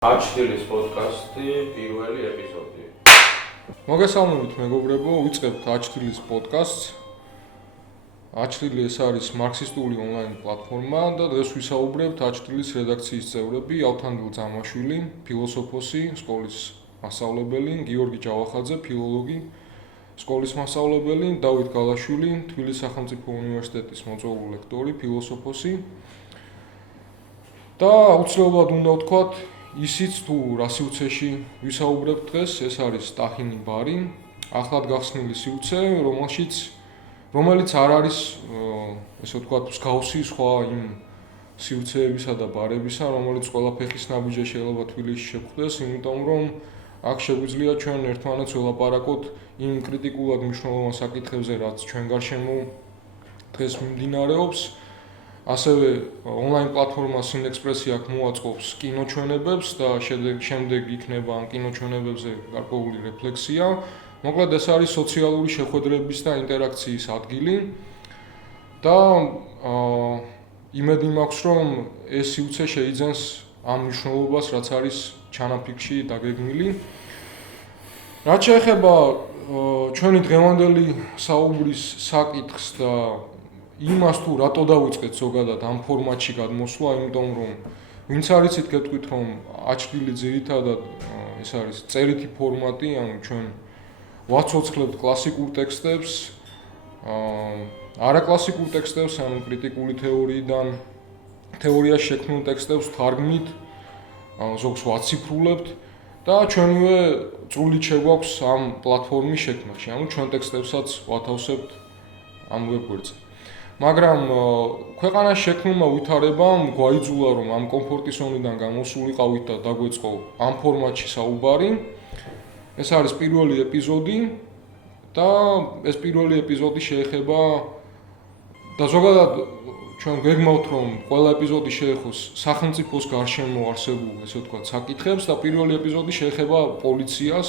აჩქილის პოდკასტი პირველი ეპიზოდი. მოგესალმებით მეგობრებო, ვიწყებთ აჩქილის პოდკასტს. აჩქილი ეს არის მარქსისტული ონლაინ პლატფორმა და დღეს ვისაუბრებთ აჩქილის რედაქციის წევრები ავთანდილ ძამაშვილი, ფილოსოფოსი, სკოლის მასწავლებელი, გიორგი ჯავახაძე, ფილოლოგი, სკოლის მასწავლებელი, დავით გალაშვილი, თბილისის სახელმწიფო უნივერსიტეტის მოწვეული ლექტორი, ფილოსოფოსი. და აუცილებლად უნდა ვთქვათ ისიც თუ რა სიუცეში ვისაუბრებთ დღეს, ეს არის სტახინი ბარი, ახლად გახსნილი სიუცე, რომელიც არ არის, ესე ვთქვათ, მსგავსი სხვა იმ სიუცეებისა და ბარებისა, რომელიც ყველა ფეხის ნაბიჯზე შეიძლება თბილისში შეგვხვდეს, იმიტომ რომ აქ შეგვიძლია ჩვენ ერთმანეთს ველაპარაკოთ იმ კრიტიკულად მნიშვნელოვან საკითხებზე, რაც ჩვენ გარშემო დღეს მიმდინარეობს. ასევე ონლაინ პლატფორმა Sinexpress-ი აქ მოაწყობს კინოჩვენებებს და შემდეგ იქნება ამ კინოჩვენებებზე გარკვეული რეფლექსია. მოკლედ ეს არის სოციალური შეხვედრების და ინტერაქციის ადგილი და იმედი მაქვს, რომ ეს სიუცე შეიძენს ამ მნიშვნელობას, რაც არის ჩანაფიქრში დაგეგმილი. რაც შეეხება ჩვენი დღევანდელი საუბრის საკითხს და იმას თუ რატო დავიწყეთ ზოგადად ამ ფორმატში გადმოსვლა, იმიტომ რომ ვინც არიცით გეტყვით, რომ აჩქილი ძირითადად ეს არის წერითი ფორმატი, ანუ ჩვენ ვაცოცხლებთ კლასიკურ ტექსტებს, არაკლასიკურ ტექსტებს, ანუ კრიტიკული თეორიაში შექმნილ ტექსტებს თარგმნით, ზოგს ვაციფრულებთ და ჩვენივე წვლილი შეგვაქვს ამ პლატფორმის შექმნაში, ანუ ჩვენ ტექსტებსაც ვათავსებთ ამ ვებგვერდზე. მაგრამ ქვეყანას შექმნილმა ვითარებამ გვაიძულა, რომ ამ კომფორტის ზონიდან გამოსულიყავით და დაგვეწყო ამ ფორმატში საუბარი. ეს არის პირველი ეპიზოდი და ეს პირველი ეპიზოდი შეეხება და ზოგადად ჩვენ გეგმავთ, რომ ყველა ეპიზოდი შეეხოს სახელმწიფოს გარშემო არსებულ, ესე ვთქვათ, საკითხებს და პირველი ეპიზოდი შეეხება პოლიციას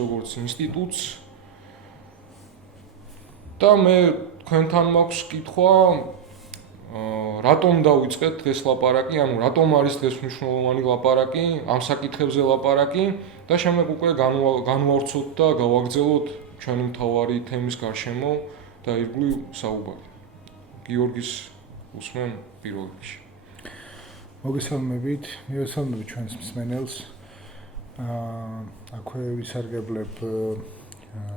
როგორც ინსტიტუტს. და მე თქვენთან მაქვს კითხვა, რატომ დავიწყეთ დღეს ლაპარაკი, ანუ რატომ არის დღეს მნიშვნელოვანი ლაპარაკი, ამ საკითხებზე ლაპარაკი და შემდეგ უკვე განვავრცოთ და გავაგრძელოთ ჩვენი მთავარი თემის გარშემო და ირგვლივ საუბარი. გიორგის უსმენ პირველ რიგში. მოგესალმებით ჩვენს მსმენელს. აქვე ვისარგებლებ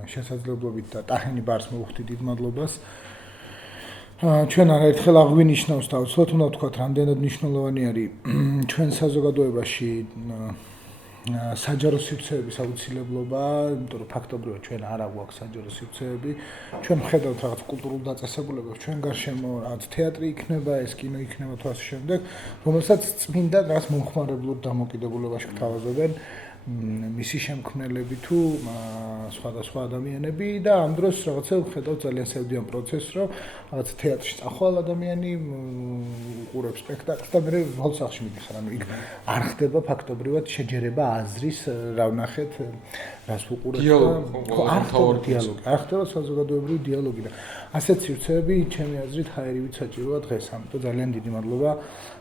შესაძლებლობით და ტახინი ბარს მოვხდი დიდ მადლობას. ჩვენ არაერთხელ აღვინიშნავს და უცბად უნდა ვთქვათ, რამდენად მნიშვნელოვანი არის ჩვენ საზოგადოებაში საჯარო სივრცეების აუცილებლობა, იმიტომ რომ ფაქტობრივად ჩვენ არ აგვაქვს საჯარო სივრცეები. ჩვენ ვხედავთ რაღაც კულტურულ დაწესებულებებს, ჩვენ გარშემო რაღაც თეატრი იქნება, ეს კინო იქნება თუ ასე შემდეგ, რომელსაც წმინდა რაღაც მომხმარებლურ დამოკიდებულებაში გთავაზობენ მისი შემქმნელები თუ სხვადასხვა ადამიანები და ამ დროს რაღაცა ვხედავთ ძალიან სევდიან პროცესს, რომ რაღაც თეატრში წახვალ ადამიანი უყურებს სპექტაკლს და მე ბოლო სახლში მიდიხარ, ანუ იქ არ ხდება ფაქტობრივად შეჯერება აზრის, რა ვნახეთ, რას ვუყურებთ და არ ხდება დიალოგი, არ ხდება საზოგადოებრივი დიალოგი და ასეთ სივრცეები ჩემი აზრით ჰაერივით საჭიროა დღეს, ამიტომ ძალიან დიდი მადლობა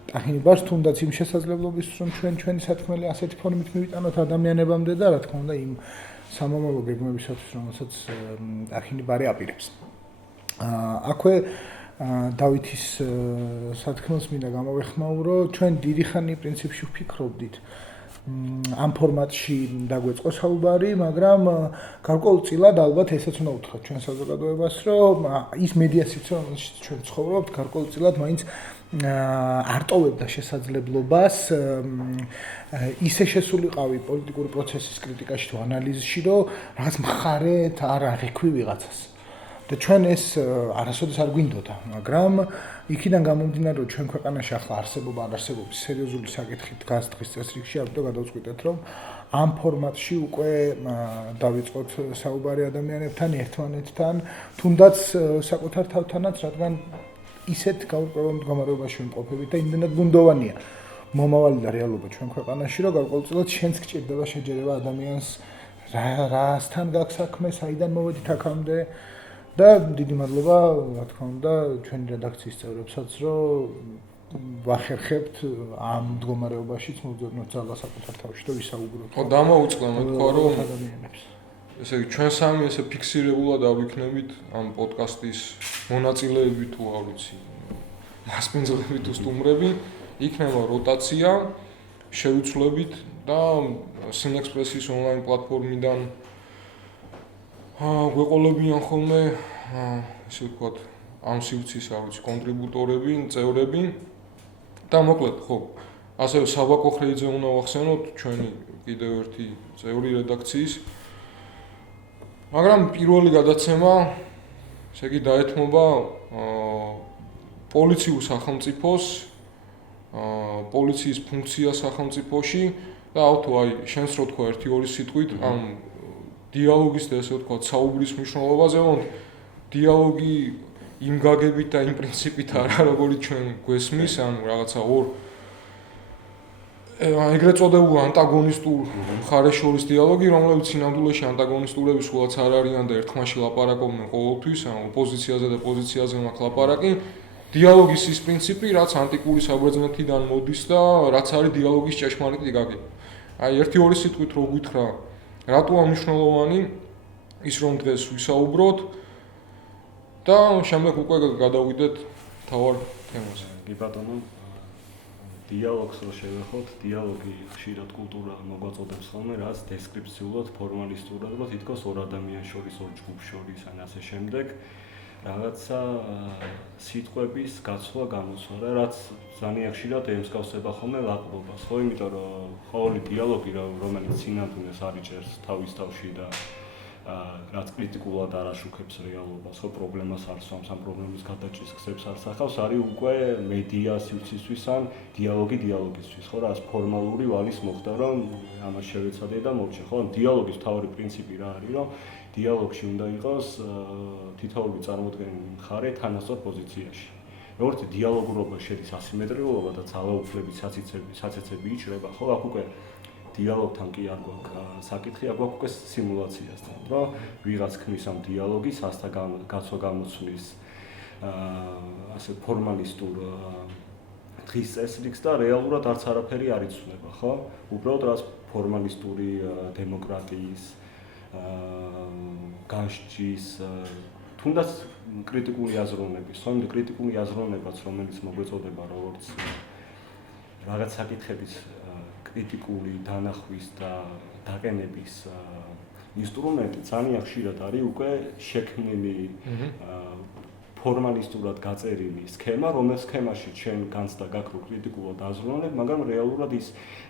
ტახინი ბარს, თუნდაც იმ შესაძლებლობის, რომ ჩვენი სათქმელი ასეთი ფორმით მივიტანოთ ადამიანებამდე და რა თქმა უნდა იმ სამომავლო გეგმებისათვის, რომელსაც ტახინი ბარი აპირებს. აქვე დავითის სათქმელს მინდა გამოვეხმაურო, ჩვენ დიდი ხანი პრინციპში ვფიქრობდით ამ ფორმატში დაგვეწყო საუბარი, მაგრამ გარკვეულწილად ალბათ ესეც უნდა უთხრათ ჩვენ საზოგადოებას, რომ ის მედია სივრცე, რომელშიც ჩვენ ცხოვრობთ, გარკვეულწილად მაინც არ ტოვებდა შესაძლებლობას ისე შესულიყავი პოლიტიკური პროცესის კრიტიკაში თუ ანალიზში, რომ რაღაც მხარეთ არ აღიქვი ვიღაცას. და ჩვენ ეს არასოდეს არ გვინდოდა, მაგრამ იქიდან გამომდინარე, რომ ჩვენ ქვეყანაში ახლა არსებობა არ არსებობის სერიოზული საკითხი დგას დღის წესრიგში, ამიტომ გადავწყვიტეთ, რომ ამ ფორმატში უკვე დავიწყოთ საუბარი ადამიანებთან, ერთმანეთთან, თუნდაც საკუთარ თავთანაც, რადგან ისეთ გაურკვეველ მდგომარეობაში ვიმყოფებით და იმდენად ბუნდოვანია მომავალი და რეალობა ჩვენ ქვეყანაში, რომ გარკვეულწილად შენც გჭირდება შეჯერება ადამიანს რასთან გაქვს საქმე, საიდან მოვედით აქამდე და დიდი მადლობა, რა თქმა უნდა, ჩვენი რედაქციის წევრებსაც, რომ ვახერხებთ ამ მდგომარეობაშიც მოვძებნოთ ძალა საკუთარ თავში და ვისაუბროთ. ხო, დამოუწყდა მე თქვა რომ ადამიანებს. ესე იგი ჩვენ სამი ესე ფიქსირებულად ავიქნებით ამ პოდკასტის მონაწილეები თუ არ ვიცი, მასპინძლები თუ სტუმრები, იქნება როტაცია, შევიცვლებით და Sinexpress-ის ონლაინ პლატფორმიდან გვეყოლებიან ხოლმე ესე ვთქვათ ამ სივრცის არ ვიცი კონტრიბუტორები, წევრები და მოკლედ ხო ასევე საბაკო ხრეიძე უნდა ვახსენოთ ჩვენი კიდევ ერთი წევრი რედაქციის მაგრამ პირველი გადაცემა ესე იგი დაეთმობა პოლიციურ სახელმწიფოს პოლიციის ფუნქცია სახელმწიფოში და ავთო აი შენს რო თქვა ერთი ორი სიტყვით ამ დიალოგის და ესე ვთქვათ საუბრის მნიშვნელობაზე ვონ დიალოგი იმ გაგებით და იმ პრინციპით არა როგორიც ჩვენ გვესმის ან რაღაცა ორ ეგრეთ წოდებულ ანტაგონისტურ მხარეს შორის დიალოგი რომლებიც სინამდვილეში ანტაგონისტურები სულაც არ არიან და ერთმანეთში ლაპარაკობენ ყოველთვის ან ოპოზიციაზე და პოზიციაზე მაქვს ლაპარაკი დიალოგის ის პრინციპი რაც ანტიკური საბერძნეთიდან მოდის და რაც არის დიალოგის ჭეშმარიტი გაგება აი ერთი ორი სიტყვით რო გითხრა რატოა მნიშვნელოვანი ის რომ დღეს ვისაუბროთ და შემდეგ უკვე გადავიდეთ თავარ თემაზე. კი ბატონო, დიალოგს რო შევეხოთ, დიალოგი ხშირად კულტურა მოგვაწოდებს ხოლმე, რაც დესკრიფციულად, ფორმალისტურად, რომ თითქოს ორ ადამიანს შორის, ორ ჯგუფს შორის ან ასე შემდეგ, რაღაცა სიტყვების გაცვლა გამოსვლა, რაც ძალიან ხშირად ემსგავსება ხოლმე ლაყბობას, ხო, იმიტომ რომ ყოველი დიალოგი, რომელიც სინამდვილეს არიჭერს თავის თავში და რაც კრიტიკულად არ აშუქებს რეალობას, ხო პრობლემას არ სვამს, ამ პრობლემის გადაჭრის გზებს არ სახავს, არის უკვე მედია სივრცისთვის ან დიალოგისთვის, ხო, რაც ფორმალური ვალის მოხდა, რომ ამას შევეცადე და მოვჭე, ხო, დიალოგის მთავარი პრინციპი რა არის, რომ დიალოგში უნდა იყოს თითოეული წარმოდგენილი მხარე თანასწორ პოზიციაში. როგორც დიალოგურობა შედის ასიმეტრიულობა და ძალაუფლების საცეცები იჭრება, ხო, აქ უკვე დიალოგთან კი არ გვაქვს საკითხი, აქ გვაქვს უკვე სიმულაციასთან, რომ ვიღაც ქმნის ამ დიალოგის, ასთა გაცვლა გამოცვლის ასე ფორმალისტურ დღის წესრიგს და რეალურად არც არაფერი არ იცვლება, ხო? უბრალოდ რაც ფორმალისტური დემოკრატიის განსჯის თუნდაც კრიტიკული აზროვნების, ხო, იმ კრიტიკული აზროვნებაც, რომელიც მოგვეწოდება როგორც რაღაც საკითხების კრიტიკული დანახვის და დაყენების ინსტრუმენტი ძალიან ხშირად არის უკვე შექმნილი ფორმალისტურად გაწერილი სქემა, რომელიც სქემაში ჩვენ განცდა გაქრო კრიტიკულად აზროვნებ, მაგრამ რეალურად ის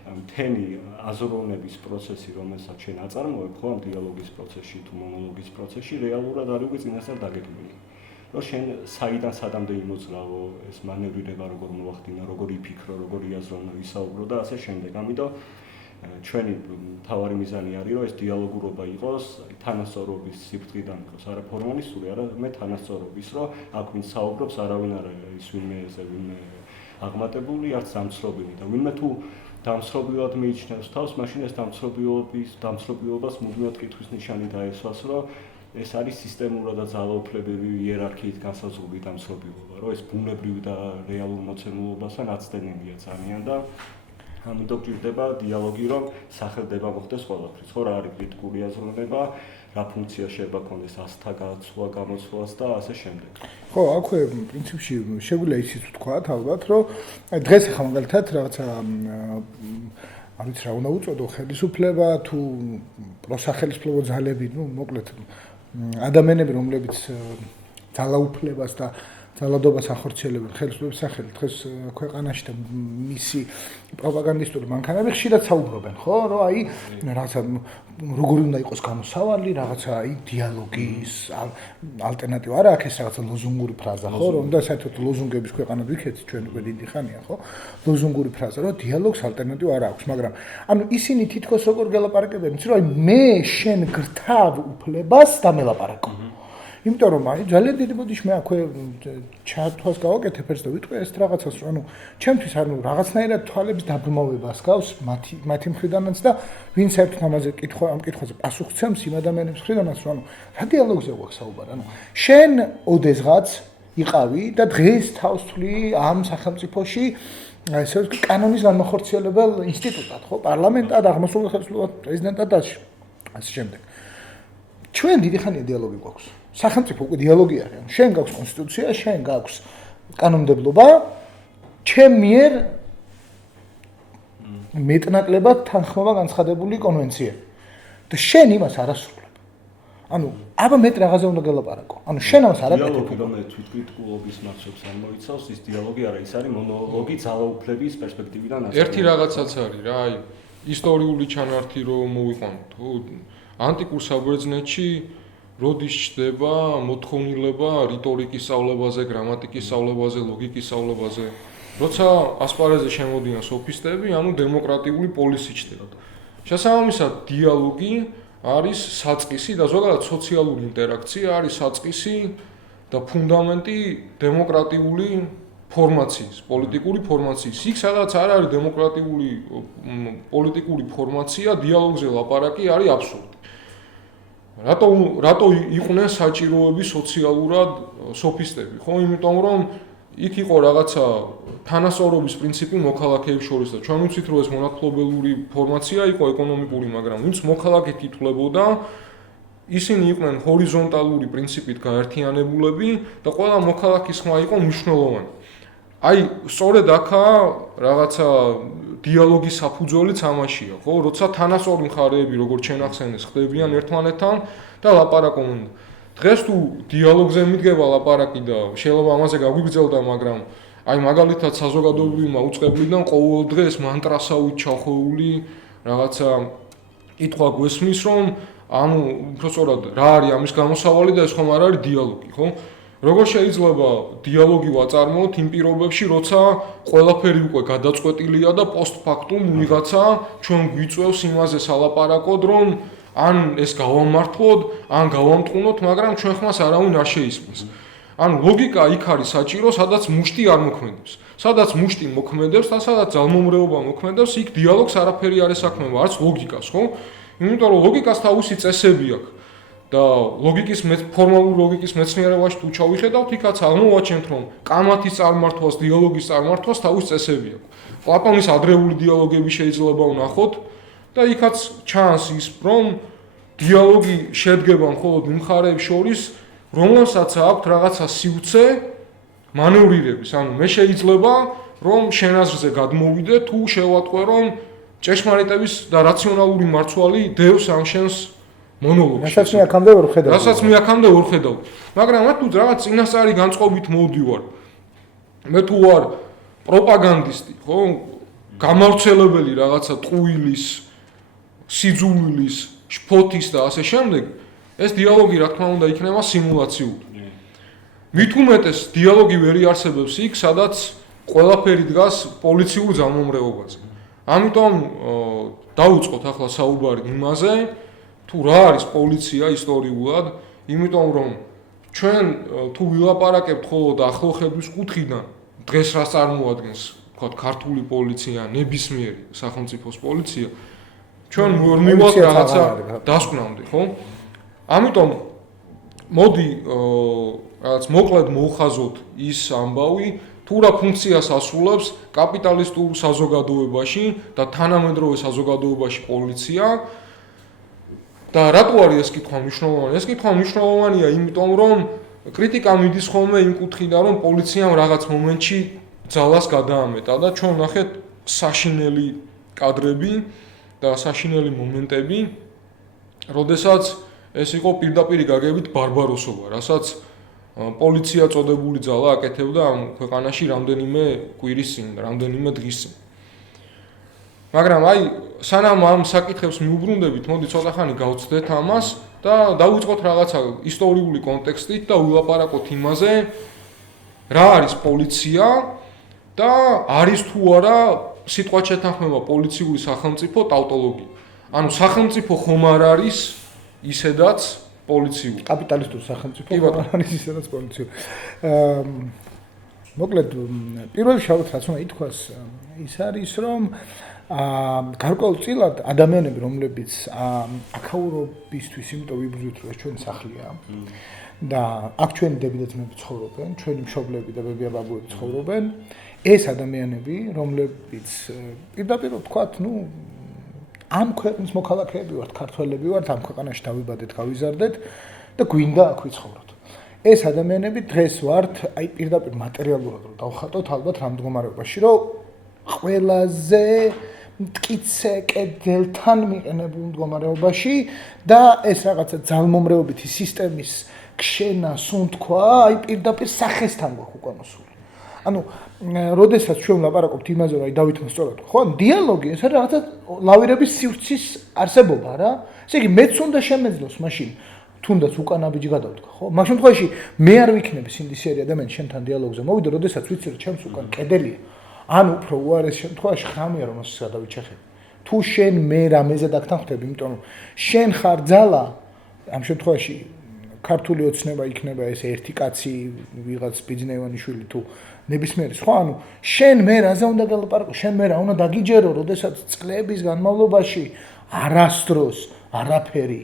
მთელი აზროვნების პროცესი, რომელსაც ჩვენ აწარმოებ, ხო, ამ დიალოგის პროცესში თუ მონოლოგის პროცესში, რეალურად არის უკვე წინასწარ დაგეგმილი. რომ შენ საიდან სადამდე იმოძრავო, ეს მანევრირება როგორ მოახდინა, როგორ იფიქრო, როგორ იაზროვნო, ისაუბრო და ასე შემდეგ. ამიტომ ჩვენი მთავარი მიზანი არის, რომ ეს დიალოგურობა იყოს თანასწორობის სიფრთხიდან იყოს, არა ფორმალისტური, არამედ თანასწორობის, რომ აქ ვინ საუბრობს, არავინ არ არის ვინმე აღმატებული, არც დამცრობილი და ვინმე თუ დამცრობილად მიიჩნევს თავს, მაშინ ეს დამცრობილობას მუდმივად კითხვის ნიშანი დაესვას, რომ ეს არის სისტემურად და ძალაუფლებრივი იერარქიით განსაზღვრული დამცრობილობა, რომ ეს ბუნებრივ და რეალურ მოცემულობასთან აცდენილია ძალიან და ამიტომ ჭირდება დიალოგი, რომ სახელდება მოხდეს ყველაფრის, ხო, რა არის კრიტიკული აზროვნება, რა ფუნქცია შეიძლება ქონდეს ასთა გაცვლა, გამოცვლას და ასე შემდეგ. ხო, აქვე პრინციპში შეგვიძლია ისიც ვთქვათ, ალბათ, რომ დღეს ახლა მაგალითად რაღაცა არ ვიცი რა უნდა უწოდო, ხელისუფლება თუ პროსახელისუფლებო ძალები, ну, მოკლედ ადამიანები, რომლებიც ძალაუფლებას და ძალადობას ახორციელებენ ხელისუფლების სახელით, დღეს ქვეყანაში და მისი პროპაგანდისტული მანქანები ხშირად საუბრობენ, ხო, რომ აი რაღაცა როგორი უნდა იყოს გამოსავალი, რაღაცა აი დიალოგის ალტერნატივა არა, აქ ეს რაღაცა ლოზუნგური ფრაზა, ხო, რომ და საერთოდ ლოზუნგების ქვეყანად ვიქეთ ჩვენ უკვე დიდი ხანია, ხო? ლოზუნგური ფრაზა, რომ დიალოგს ალტერნატივა არ აქვს, მაგრამ ანუ ისინი თითქოს როგორ გელაპარაკებენ, იცი რომ აი მე შენ გრთავ უფლებას დამელაპარაკო. იმიტომ რომ აი ძალიან დიდი ბოდიში მე აქვე ჩართვას გავაკეთებ ეს და ვიტყვი ეს რაღაცას რომ ანუ ჩემთვის ანუ რაღაცნაირად თვალების დაბრმავებას გავს მათი მხრიდანაც და ვინ საერთოდ ამაზე ამ კითხვაზე პასუხს ცემს იმ ადამიანების მხრიდანაც რომ ანუ რა დიალოგზე გვაქვს საუბარი ანუ შენ ოდესღაც იყავი და დღეს თავს თვლი ამ სახელმწიფოში ესე ვთქვი კანონის განმახორციელებელ ინსტიტუტად, ხო, პარლამენტად, აღმასრულებელ ხელისუფლებად, პრეზიდენტად და ასე შემდეგ. ჩვენ დიდი ხანია დიალოგი გვაქვს. სახელმწიფო უკვე დიალოგი არის. შენ გაქვს კონსტიტუცია, შენ გაქვს კანონმდებლობა, ჩემ მიერ მეტნაკლებად თანხმობა განცხადებული კონვენციები. და შენ იმას არ ასრულებ. ანუ აბა მეტ რაღაცა უნდა გელაპარაკო. ანუ შენ ამას არ აკეთებ. დიალოგი რომელიც თვითკრიტიკულობის მარცხებს არ მოიცავს, ის დიალოგი არა, ის არის მონოლოგი ძალაუფლების პერსპექტივიდან ასწავლე. ერთი რაღაცაც არის რა, აი ისტორიული ჩანართი რომ მოვიყვანოთ, ხო? ანტიკურ საბერძნეთში როდის ჩდება მოთხოვნილება რიტორიკის სწავლებაზე, გრამატიკის სწავლებაზე, ლოგიკის სწავლებაზე, როცა ასპარეზზე შემოდიან სოფისტები, ანუ დემოკრატიული პოლისი ჩდება. შესაბამისად, დიალოგი არის საწყისი და ზოგადად სოციალური ინტერაქცია არის საწყისი და ფუნდამენტი დემოკრატიული ფორმაციის, პოლიტიკური ფორმაციის. იქ სადაც არ არის დემოკრატიული პოლიტიკური ფორმაცია, დიალოგზე ლაპარაკი არის აბსურდი. რატო იყვნენ საჭიროები სოციალურად სოფისტები, ხო? იმიტომ რომ იქ იყო რაღაცა თანასწორობის პრინციპი მოქალაქეებს შორის და ჩვენ ვიცით რომ ეს მონათლობელური ფორმაცია იყო ეკონომიკური, მაგრამ ვინც მოქალაქედ ითვლებოდა, ისინი იყვნენ ჰორიზონტალური პრინციპით გაერთიანებულები და ყველა მოქალაქის ხმა იყო მნიშვნელოვანი. აი, სწორედ აქაა რაღაცა დიალოგის საფუძველიც ამაშია, ხო? როცა თანასწორი მხარეები, როგორც ჩვენ ახსენეს, ხდებიან ერთმანეთთან და ლაპარაკობენ უნდა. დღეს თუ დიალოგზე მიდგება ლაპარაკი და შეიძლება ამაზე გაგვიგრძელდა, მაგრამ აი მაგალითად საზოგადოებრივმა უწყებლიდან ყოველ დღეს მანტრასავით ჩახოვული რაღაცა კითხვა გვესმის, რომ ანუ უბრალოდ რა არის ამის გამოსავალი და ეს ხომ არ არის დიალოგი, ხო? როგორ შეიძლება დიალოგი ვაწარმოოთ იმ პირობებში, როცა ყველაფერი უკვე გადაწყვეტილია და პოსტფაქტუმ ვიღაცა ჩვენ გვიწევს იმაზე სალაპარაკოდ, რომ ან ეს გავამართლოთ, ან გავამტყუნოთ, მაგრამ ჩვენ ხმას არავინ არ შეისმის. ანუ ლოგიკა იქ არის საჭირო, სადაც მუშტი არ მოქმედებს. სადაც მუშტი მოქმედებს და სადაც ძალმომრეობა მოქმედებს, იქ დიალოგს არაფერი არ ესაქმება, არც ლოგიკას, ხო? იმიტომ რომ ლოგიკას თავისი წესები აქვს. და ლოგიკის ფორმალურ ლოგიკის მეცნიერებაში თუ ჩავიხედავთ, იქაც აღმოვაჩენთ, რომ კამათის წარმართვას, დიალოგის წარმართვას თავისი წესები აქვს. პლატონის ადრეული დიალოგები შეიძლება ვნახოთ და იქაც ჩანს ის, რომ დიალოგი შედგება მხოლოდ იმ მხარეებს შორის, რომელსაც აქვს რაღაცა სივრცე მანევრირების. ანუ მე შეიძლება რომ შენ აზრზე გადმოვიდე, თუ შევატყვე, რომ ჭეშმარიტების და რაციონალური მარცვალი დევს ამ შენს მონოლოგში. რასაც მე აქამდე ვერ ხედავ. რასაც მე აქამდე ვერ ხედავ. მაგრამ მე თუ რაღაც წინასწარი განწყობით მოვდივარ. მე თუ ვარ პროპაგანდისტი, ხო? გამავრცელებელი რაღაცა ტყუილის, სიძულვილის, შფოთის და ასე შემდეგ, ეს დიალოგი რა თქმა უნდა იქნება სიმულაციური. მით უმეტეს დიალოგი ვერ იარსებებს იქ, სადაც ყველაფერი დგას პოლიციურ ძალმომრეობაზე. ამიტომ დავუწყოთ ახლა საუბარი იმაზე, თუ რა არის პოლიცია ისტორიულად, იმიტომ რომ ჩვენ თუ ვილაპარაკებთ მხოლოდ ახლოხედვის კუთხიდან, დღეს რას წარმოადგენს, ვთქვათ, ქართული პოლიცია, ნებისმიერი სახელმწიფოს პოლიცია, ჩვენ ვერ მივალთ რაღაცა დასკვნამდე, ხო? ამიტომ მოდი რაღაც მოკლედ მოვხაზოთ ის ამბავი, თუ რა ფუნქციას ასრულებს კაპიტალისტურ საზოგადოებაში და თანამედროვე საზოგადოებაში პოლიცია. და რატო არის ეს კითხვა მნიშვნელოვანი? ეს კითხვა მნიშვნელოვანია, იმიტომ რომ კრიტიკა მიდის ხოლმე იმ კუთხიდან, რომ პოლიციამ რაღაც მომენტში ძალას გადაამეტა და ჩვენ ნახეთ საშინელი კადრები და საშინელი მომენტები, როდესაც ეს იყო პირდაპირი გაგებით ბარბაროსობა, რასაც პოლიცია წოდებული ძალა აკეთებდა ამ ქვეყანაში რამდენიმე კვირის წინ, რამდენიმე დღის წინ. მაგრამ აი, სანამ ამ საკითხებს მიუბრუნდებით, მოდი ცოტა ხანი გავცდეთ ამას და დავიწყოთ რაღაცა ისტორიული კონტექსტით და ვილაპარაკოთ იმაზე, რა არის პოლიცია და არის თუ არა სიტყვათ შეთანხმება პოლიციური სახელმწიფო ტავტოლოგია. ანუ სახელმწიფო ხომ არ არის ისედაც პოლიციური. კაპიტალისტური სახელმწიფო არ არის ისედაც პოლიციური. მოკლედ, პირველ შევთ რაც უნდა ითქვას, ის არის რომ გარკვეულწილად ადამიანები, რომლებიც აქაურობისთვის იმიტომ ვიბრძვით, რომ ეს ჩვენი სახლია და აქ ჩვენი დები და ძმები ცხოვრობენ, ჩვენი მშობლები და ბებია-ბაბუები ცხოვრობენ. ეს ადამიანები, რომლებიც პირდაპირ ვთქვათ, ამ ქვეყნის მოქალაქეები ვართ, ქართველები ვართ, ამ ქვეყანაში დავიბადეთ, გავიზარდეთ და გვინდა აქ ვიცხოვროთ. ეს ადამიანები დღეს ვართ, აი პირდაპირ მატერიალურად რომ დავხატოთ, ალბათ რამ მდგომარეობაში, რომ ყველაზე მტკიცე კედელთან მიყენებულ მდგომარეობაში და ეს რაღაცა ძალმომრეობითი სისტემის ქშენა, სუნთქვა, აი პირდაპირ სახესთან გვაქვს უკვე მოსული. ანუ, როდესაც ჩვენ ვლაპარაკობთ იმაზე, რომ აი დავითმა სწორად, ხო? დიალოგი ეს არის რაღაცა ლავირების სივრცის არსებობა რა. ესე იგი, მეც უნდა შემეძლოს მაშინ, თუნდაც უკანა ბიჯი გადავდგა, ხო? მაგ შემთხვევაში მე არ ვიქნები სინდისიერი ადამიანი შენთან დიალოგზე მოვიდე, როდესაც ვიცი, რომ ჩემს უკან კედელია. ან უფრო უარეს შემთხვევაში ხამია რომ ასე გადავიჩეხები. თუ შენ მე რამეზე დაგთანხმდები, იმიტომ რომ შენ ხარ ძალა, ამ შემთხვევაში ქართული ოცნება იქნება ეს ერთი კაცი, ვიღაც ბიძნევანიშვილი თუ ნებისმიერი სხვა, ანუ შენ მე რაზე უნდა გელაპარაკო, შენ მე რა უნდა დაგიჯერო, როდესაც წლების განმავლობაში არასდროს არაფერი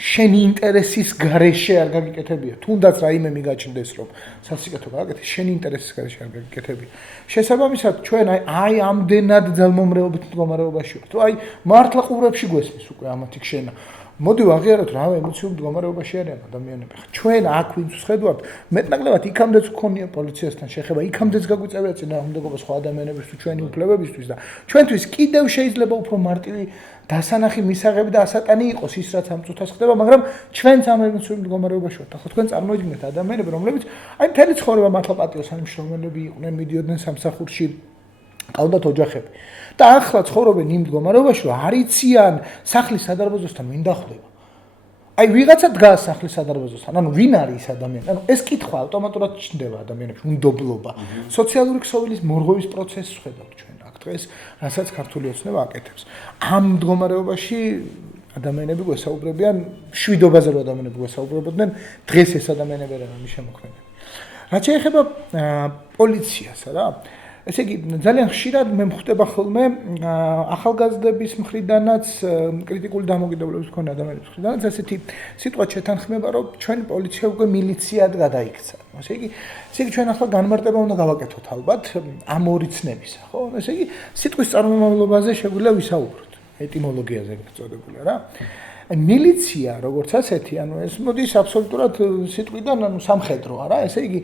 შენი ინტერესის გარეშე არ გაგიკეთებია. თუნდაც რაიმე მიგაჩნდეს რომ სასიკეთო გააკეთე, შენი ინტერესის გარეშე არ გაგიკეთებია. შესაბამისად ჩვენ აი ამდენად ძალმომრეობით მდგომარეობაში ვართ. აი მართლა ყურებში გვესმის უკვე ამათი ქშენა. მოდი ვაღიაროთ რა ემოციურ მდგომარეობაში არიან ადამიანები. ჩვენ აქ ვინც ვხედავთ, მეტნაკლებად იქამდეც გქონია პოლიციასთან შეხება, იქამდეც გაგვიწევია წინააღმდეგობა სხვა ადამიანებისთვის, ჩვენი უფლებებისთვის და ჩვენთვის კიდევ შეიძლება უფრო მარტივი დასანახი მისაღები და ასატანი იყოს ის რაც ამ წუთას ხდება, მაგრამ ჩვენც ამ ემოციურ მდგომარეობაში ვართ. ახლა თქვენ წარმოიდგინეთ ადამიანები, რომლებიც აი მთელი ცხოვრება მართლა პატიოსანი მშრომელები იყვნენ, მიდიოდნენ სამსახურში, ყავდათ ოჯახები. და ახლა ცხოვრობენ იმ მდგომარეობაში, რომ არ იციან სახლის სადარბაზოსთან ვინ დახვდება. აი ვიღაცა დგას სახლის სადარბაზოსთან, ანუ ვინ არის ეს ადამიანი? ანუ ეს კითხვა ავტომატურად ჩნდება ადამიანებში, უნდობლობა. სოციალური ქსოვილის მორღვევის პროცესს ვხედავთ ჩვენ აქ დღეს, რასაც ქართული ოცნება აკეთებს. ამ მდგომარეობაში ადამიანები გვესაუბრებიან, შვიდობაზე რომ ადამიანები გვესაუბრებოდნენ, დღეს ეს ადამიანები არ არის შემოქმედები. რაც შეეხება პოლიციას რა, ესე იგი ძალიან ხშირად მე მხვდება ხოლმე ახალგაზრდების მხრიდანაც კრიტიკული დამოკიდებულების მქონე ადამიანების მხრიდანაც ესეთი სიტყვა შეთანხმება, რომ ჩვენი პოლიცია უკვე მილიციად გადაიქცა. ესე იგი ჩვენ ახლა განმარტება უნდა გავაკეთოთ ალბათ ამ ორი ცნებისა, ხო? ესე იგი სიტყვის წარმომავლობაზე შეგვიძლია ვისაუბროთ, ეტიმოლოგიაზე გაწოდებული რა. მილიცია როგორც ასეთი, ანუ ეს მოდის აბსოლუტურად სიტყვიდან, ანუ სამხედრო არა, ესე იგი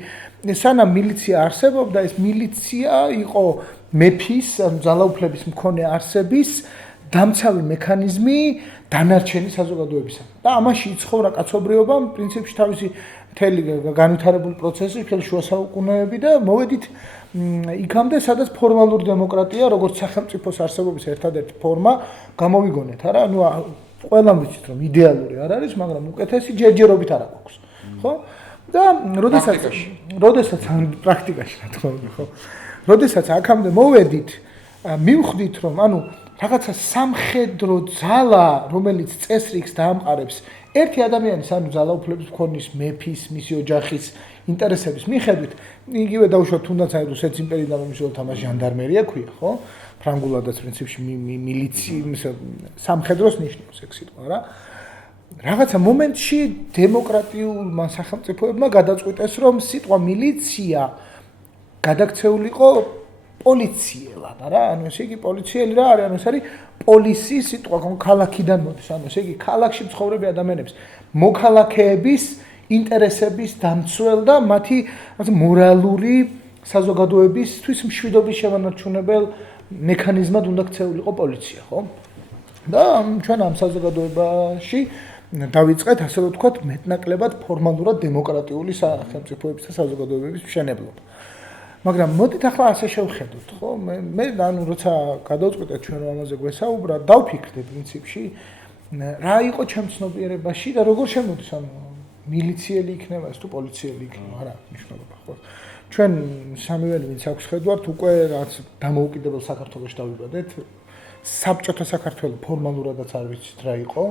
სანამ მილიცია არსებობდა, ეს მილიცია იყო მეფის, ძალაუფლების მქონე არსების დამცავი მექანიზმი დანარჩენი საზოგადოებისა. და ამაში იცხოვრა კაცობრიობა, პრინციპში თავისი მთელი განვითარებული პროცესი, მთელი შუა საუკუნეები და მოვედით იქამდე, სადაც ფორმალური დემოკრატია, როგორც სახელმწიფოს არსებობის ერთადერთი ფორმა გამოვიგონეთ, არა, ანუ ყველამ ვიცით რომ იდეალური არ არის, მაგრამ უკეთესი ჯერჯერობით არ აქვს, ხო? და როდესაც პრაქტიკაში რა თქმა უნდა, ხო? როდესაც აქამდე მოვედით, მივხვდით რომ ანუ რაღაცა სამხედრო ძალა, რომელიც წესრიგს დაამყარებს ერთი ადამიანის, ანუ ძალაუფლების მქონის მეფის, მისი ოჯახის ინტერესების მიხედვით, იგივე დავუშვათ თუნდაც აი რუსეთის იმპერიიდან მომიშველთა მას ჟანდარმერია ქვია, ხო? ფრანგულადაც პრინციპში მილიცია სამხედროს ნიშნავს ეგ სიტყვა რა. რაღაცა მომენტში დემოკრატიულმა სახელმწიფოებმა გადაწყვიტეს, რომ სიტყვა მილიცია გადაქცეულიყო პოლიციელად, რა, ანუ ესე იგი პოლიციელი რა არის, ანუ ეს არის პოლისი სიტყვა, ქალაქიდან მოდის, ანუ ესე იგი ქალაქში მცხოვრები ადამიანების, მოქალაქეების ინტერესების დამცველ და მათი მორალური საზოგადოებისთვის მშვიდობის შემანარჩუნებელ მექანიზმად უნდა ქცეულიყო პოლიცია, ხო? და ჩვენ ამ საზოგადოებაში დავიწყეთ, ასე ვთქვათ, მეტნაკლებად ფორმალურად დემოკრატიული სახელმწიფოების და საზოგადოებების მშენებლობა. მაგრამ მოდით ახლა ასე შევხედოთ, ხო? მე ანუ როცა გადავწყვიტეთ ჩვენ ამაზე გვესაუბრა, დავფიქრდი პრინციპში, რა იყო ჩემ ცნობიერებაში და როგორ შემოდის ანუ მილიციელი იქნება ეს თუ პოლიციელი იქნება, რა მნიშვნელობა ხო? ჩვენ სამივენი ვინც აქვს ხედავთ, უკვე რაც დამოუკიდებელ საქართველოში დავიბადეთ, საბჭოთა საქართველოს ფორმალურადაც არ ვიცით რა იყო.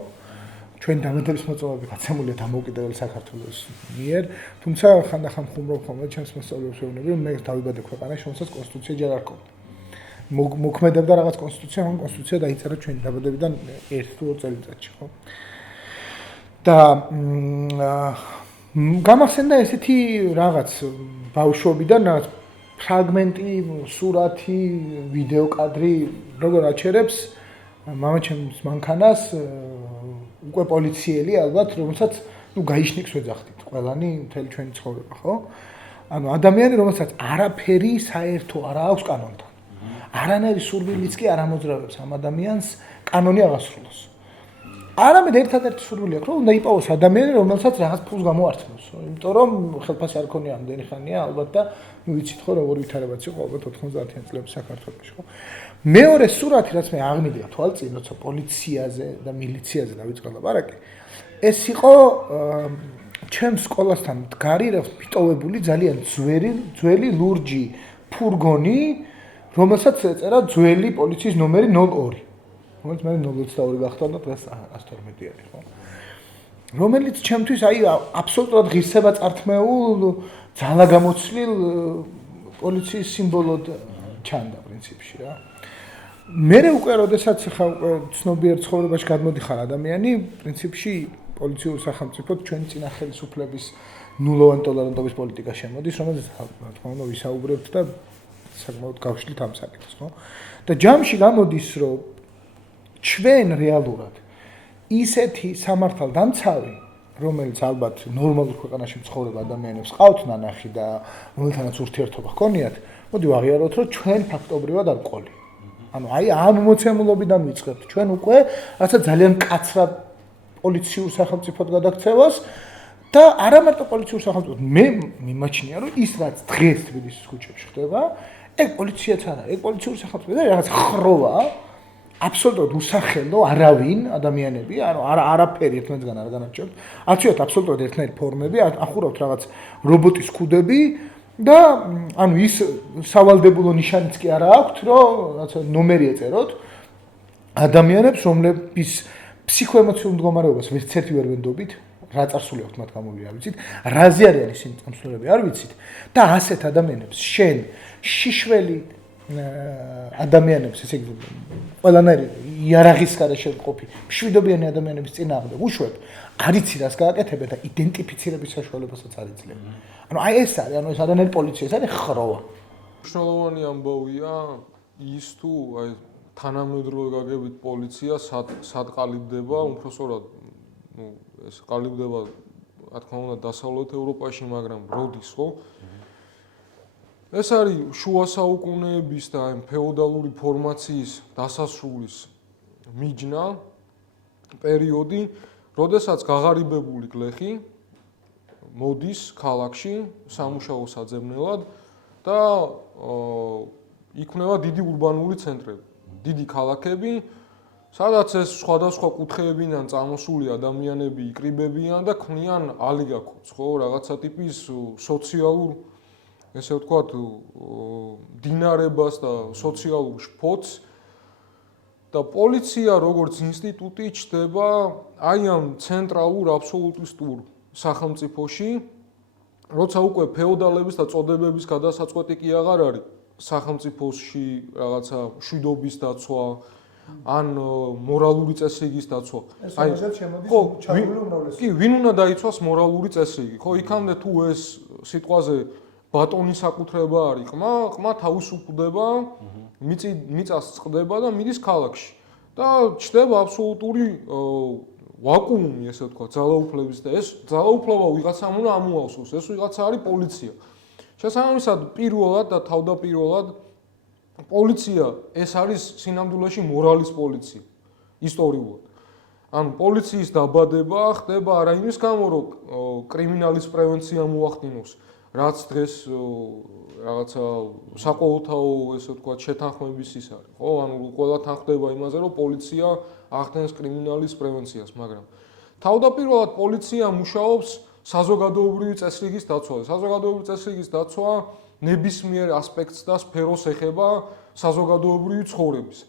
ჩვენ დამატების მოწმობები გაცემულია დამოუკიდებელ საქართველოს მიერ, თუმცა ხანდახან ხუმრობ ხოლმე ჩემს მოსწავლეებს ვეუბნები, რომ მე დავიბადე ქვეყანაში, რომელსაც კონსტიტუცია ჯერ არ ჰქონდა. მოქმედებდა რაღაც კონსტიტუცია, მაგრამ კონსტიტუცია დაიწერა ჩვენი დაბადებიდან 1 თუ 2 წელიწადში, ხო? და გამახსენდა ესეთი რაღაც ბავშვობიდან რაღაც ფრაგმენტი, სურათი, ვიდეო კადრი, როგორ აჩერებს მამაჩემს მანქანას უკვე პოლიციელი ალბათ, რომელსაც გაიშნიქს ვეძახდით ყველანი მთელი ჩვენი ცხოვრება, ხო? ანუ ადამიანი, რომელსაც არაფერი საერთო არ აქვს კანონთან. არანაირი სურვილიც კი არ ამოძრავებს ამ ადამიანს კანონი აღასრულოს. არამედ ერთადერთი სურვილი აქვს, რომ უნდა იპოვოს ადამიანი, რომელსაც რაღაც ფულს გამოართმევს. იმიტომ რომ ხელფასი არ ქონია ამდენი ხანია ალბათ და ვიცით ხო როგორ ვითარებაც იყო ალბათ 90-იან წლებში საქართველოში, ხო? მეორე სურათი, რაც მე აღმიძლია თვალწინ, როცა პოლიციაზე და მილიციაზე დავიწყე ლაპარაკი, ეს იყო ჩემს სკოლასთან მდგარი მიტოვებული ძალიან ძველი ლურჯი ფურგონი, რომელსაც ეწერა ძველი პოლიციის ნომერი 02. რომელიც მე 022 გახდა და დღეს 112 არის, ხო? რომელიც ჩემთვის აი აბსოლუტურად ღირსება წართმეულ ძალაგამოცლილ პოლიციის სიმბოლოდ ჩანდა პრინციპში რა. მე უკვე როდესაც ხა უკვე ცნობიერ ცხოვრებაში გადმოდიხარ ადამიანი, პრინციპში პოლიციურ სახელმწიფოდ ჩვენი წინა ხელისუფლების ნულოვანი ტოლერანტობის პოლიტიკა შემოდის, რომელზეც რა თქმა უნდა ვისაუბრებთ და საკმაოდ გავშლით ამ საკითხს, ხო? და ჯამში გამოდის, რომ ჩვენ რეალურად ისეთი სამართალდამცავი, რომელიც ალბათ ნორმალურ ქვეყანაში მცხოვრებ ადამიანებს ყავთ ნანახი და რომელთანაც ურთიერთობა ჰქონიათ, მოდი ვაღიაროთ, რომ ჩვენ ფაქტობრივად არ ყოლი. ანუ აი ამ მოცემულობიდან ვიწყებთ ჩვენ უკვე რაცა ძალიან კაცრად პოლიციურ სახელმწიფოდ გადაქცევას და არა მარტო პოლიციურ სახელმწიფოდ, მე მიმაჩნია, რომ ის რაც დღეს თბილისის ქუჩებში ხდება, ეგ პოლიციაც არ არის, ეგ პოლიციური სახელმწიფო და რაღაც ხროვა, აბსოლუტურად უსახელო არავინ ადამიანები, ანუ არაფერი ერთმანეთსგან არ განარჩევთ, აცივთ აბსოლუტურად ერთნაირი ფორმები, ახურავთ რაღაც რობოტის ქუდები და ანუ ის სავალდებულო ნიშანიც კი არა აქვთ, რომ რაღაცა ნომერი ეწეროთ ადამიანებს, რომლების ფსიქოემოციურ მდგომარეობას ვერც ერთი ვერ ვენდობით, რა წარსული აქვს მათ გამოვიდა, არ ვიცით, რაზე არიან ისინი წამსვლელები, არ ვიცით და ასეთ ადამიანებს შენ შიშველი ადამიანებს, ესე იგი, ყველანაირი იარაღის გარეშე მყოფი, მშვიდობიანი ადამიანების წინააღმდეგ უშვებ, არ იცი რას გააკეთებენ და იდენტიფიცირების საშუალებასაც არ იძლევენ. ანუ აი ეს არის, ანუ ეს არანაირი პოლიცია, ეს არის ხროვა. მნიშვნელოვანი ამბავია ის თუ აი თანამედროვე გაგებით პოლიცია სად ყალიბდება, უბრალოდ ეს ყალიბდება, რა თქმა უნდა, დასავლეთ ევროპაში, მაგრამ როდის, ხო? ეს არის შუა საუკუნეების და აი ფეოდალური ფორმაციის დასასრულის მიჯნა პერიოდი, როდესაც გაღარიბებული გლეხი მოდის ქალაქში სამუშაო საძებნელად და იქმნება დიდი ურბანული ცენტრები, დიდი ქალაქები, სადაც ეს სხვადასხვა კუთხეებიდან წამოსული ადამიანები იკრიბებიან და ქმნიან ალიგაკოს, ხო, რაღაცა ტიპის სოციალურ, ესე ვთქვათ, დინარებას და სოციალურ შფოთს და პოლიცია როგორც ინსტიტუტი ჩნდება აი ამ ცენტრალურ აბსოლუტისტურ სახელმწიფოში, როცა უკვე ფეოდალების და წოდებების გადასაწყვეტი კი აღარ არის სახელმწიფოში რაღაცა მშვიდობის დაცვა ან მორალური წესრიგის დაცვა. აი, კი, ვინ უნდა დაიცვას მორალური წესრიგი? ხო, იქამდე თუ ეს სიტყვაზე ბატონის საკუთრება არის, ყმა თავისუფლდება, მიწას წყდება და მიდის ქალაქში. და ჩნდება აბსოლუტური ვაკუუმი, ესე ვთქვათ, ძალაუფლების და ეს ძალაუფლება ვიღაცამ უნდა ამოავსოს, ეს ვიღაცა არის პოლიცია. შესაბამისად, პირველად და თავდაპირველად პოლიცია ეს არის სინამდვილეში მორალის პოლიცია, ისტორიულად. ანუ პოლიციის დაბადება ხდება არა იმის გამო, რომ კრიმინალის პრევენცია მოახდინოს, რაც დღეს რაღაცა საყოველთაო, ესე ვთქვათ, შეთანხმების ის არის, ხო? ანუ ყველა თანხმდება იმაზე, რომ პოლიცია ახდენს კრიმინალის პრევენციას, მაგრამ თავდაპირველად პოლიცია მუშაობს საზოგადოებრივი წესრიგის დაცვაზე. საზოგადოებრივი წესრიგის დაცვა ნებისმიერ ასპექტს და სფეროს ეხება საზოგადოებრივი ცხოვრების.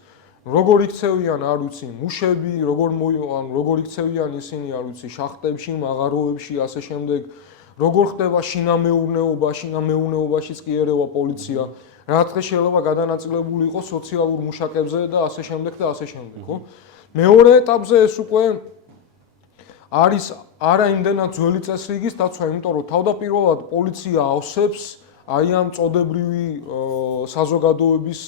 როგორ იქცევიან, არ ვიცი, მუშები, როგორ იქცევიან ისინი, არ ვიცი, შახტებში, მაღაროებში, ასე შემდეგ, როგორ ხდება შინამეურნეობაშიც კი ერევა პოლიცია, რა დღეს შეიძლება გადანაწილებული იყოს სოციალურ მუშაკებზე და ასე შემდეგ და ასე შემდეგ, ხო? მეორე ეტაპზე ეს უკვე არის არა იმდენად ძველი წესრიგის დაცვა, იმიტომ რომ თავდაპირველად პოლიცია ავსებს აი ამ წოდებრივი საზოგადოების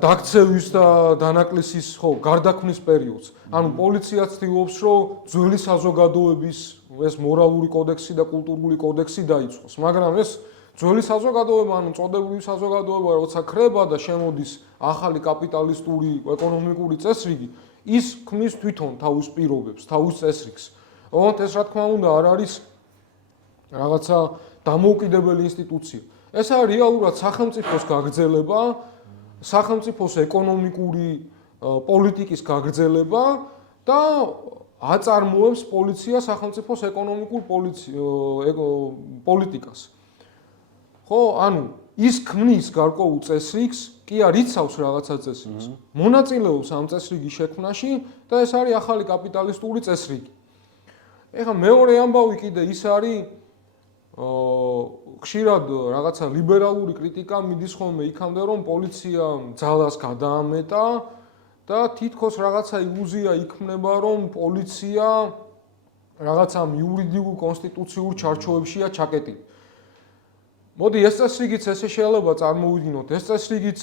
დაქცევის და დანაკლისის გარდაქმნის პერიოდს. ანუ პოლიციაც ცდილობს, რომ ძველი საზოგადოების ეს მორალური კოდექსი და კულტურული კოდექსი დაიწყოს, მაგრამ ეს ძველი საზოგადოება, ანუ წოდებრივი საზოგადოება, როცა ქრება და შემოდის ახალი კაპიტალისტური ეკონომიკური წესრიგი, ის ქმნის თვითონ თავის პირობებს, თავის წესრიგს. ოღონდ ეს რა თქმა უნდა არ არის რაღაცა დამოუკიდებელი ინსტიტუცია. ეს არის რეალურად სახელმწიფოს გაგრძელება, სახელმწიფოს ეკონომიკური პოლიტიკის გაგრძელება და აწარმოებს პოლიცია სახელმწიფოს ეკონომიკურ პოლიტიკას. ხო, ანუ ის ქმნის გარკვეულ წესრიგს, კი არ იცავს რაღაცა წესრიგს. მონაწილეობს ამ წესრიგის შექმნაში და ეს არის ახალი კაპიტალისტური წესრიგი. ეხლა მეორე ამბავი კიდე ის არის ხშირად რაღაცა ლიბერალური კრიტიკა მიდის ხოლმე იქამდე, რომ პოლიცია ძალას გადაამეტა და თითქოს რაღაცა ილუზია იქმნება, რომ პოლიცია რაღაცა იურიდიულ კონსტიტუციურ ჩარჩოებშია ჩაკეტილი. მოდი ეს წესრიგიც ესე შეიძლება წარმოვიდგინოთ, ეს წესრიგიც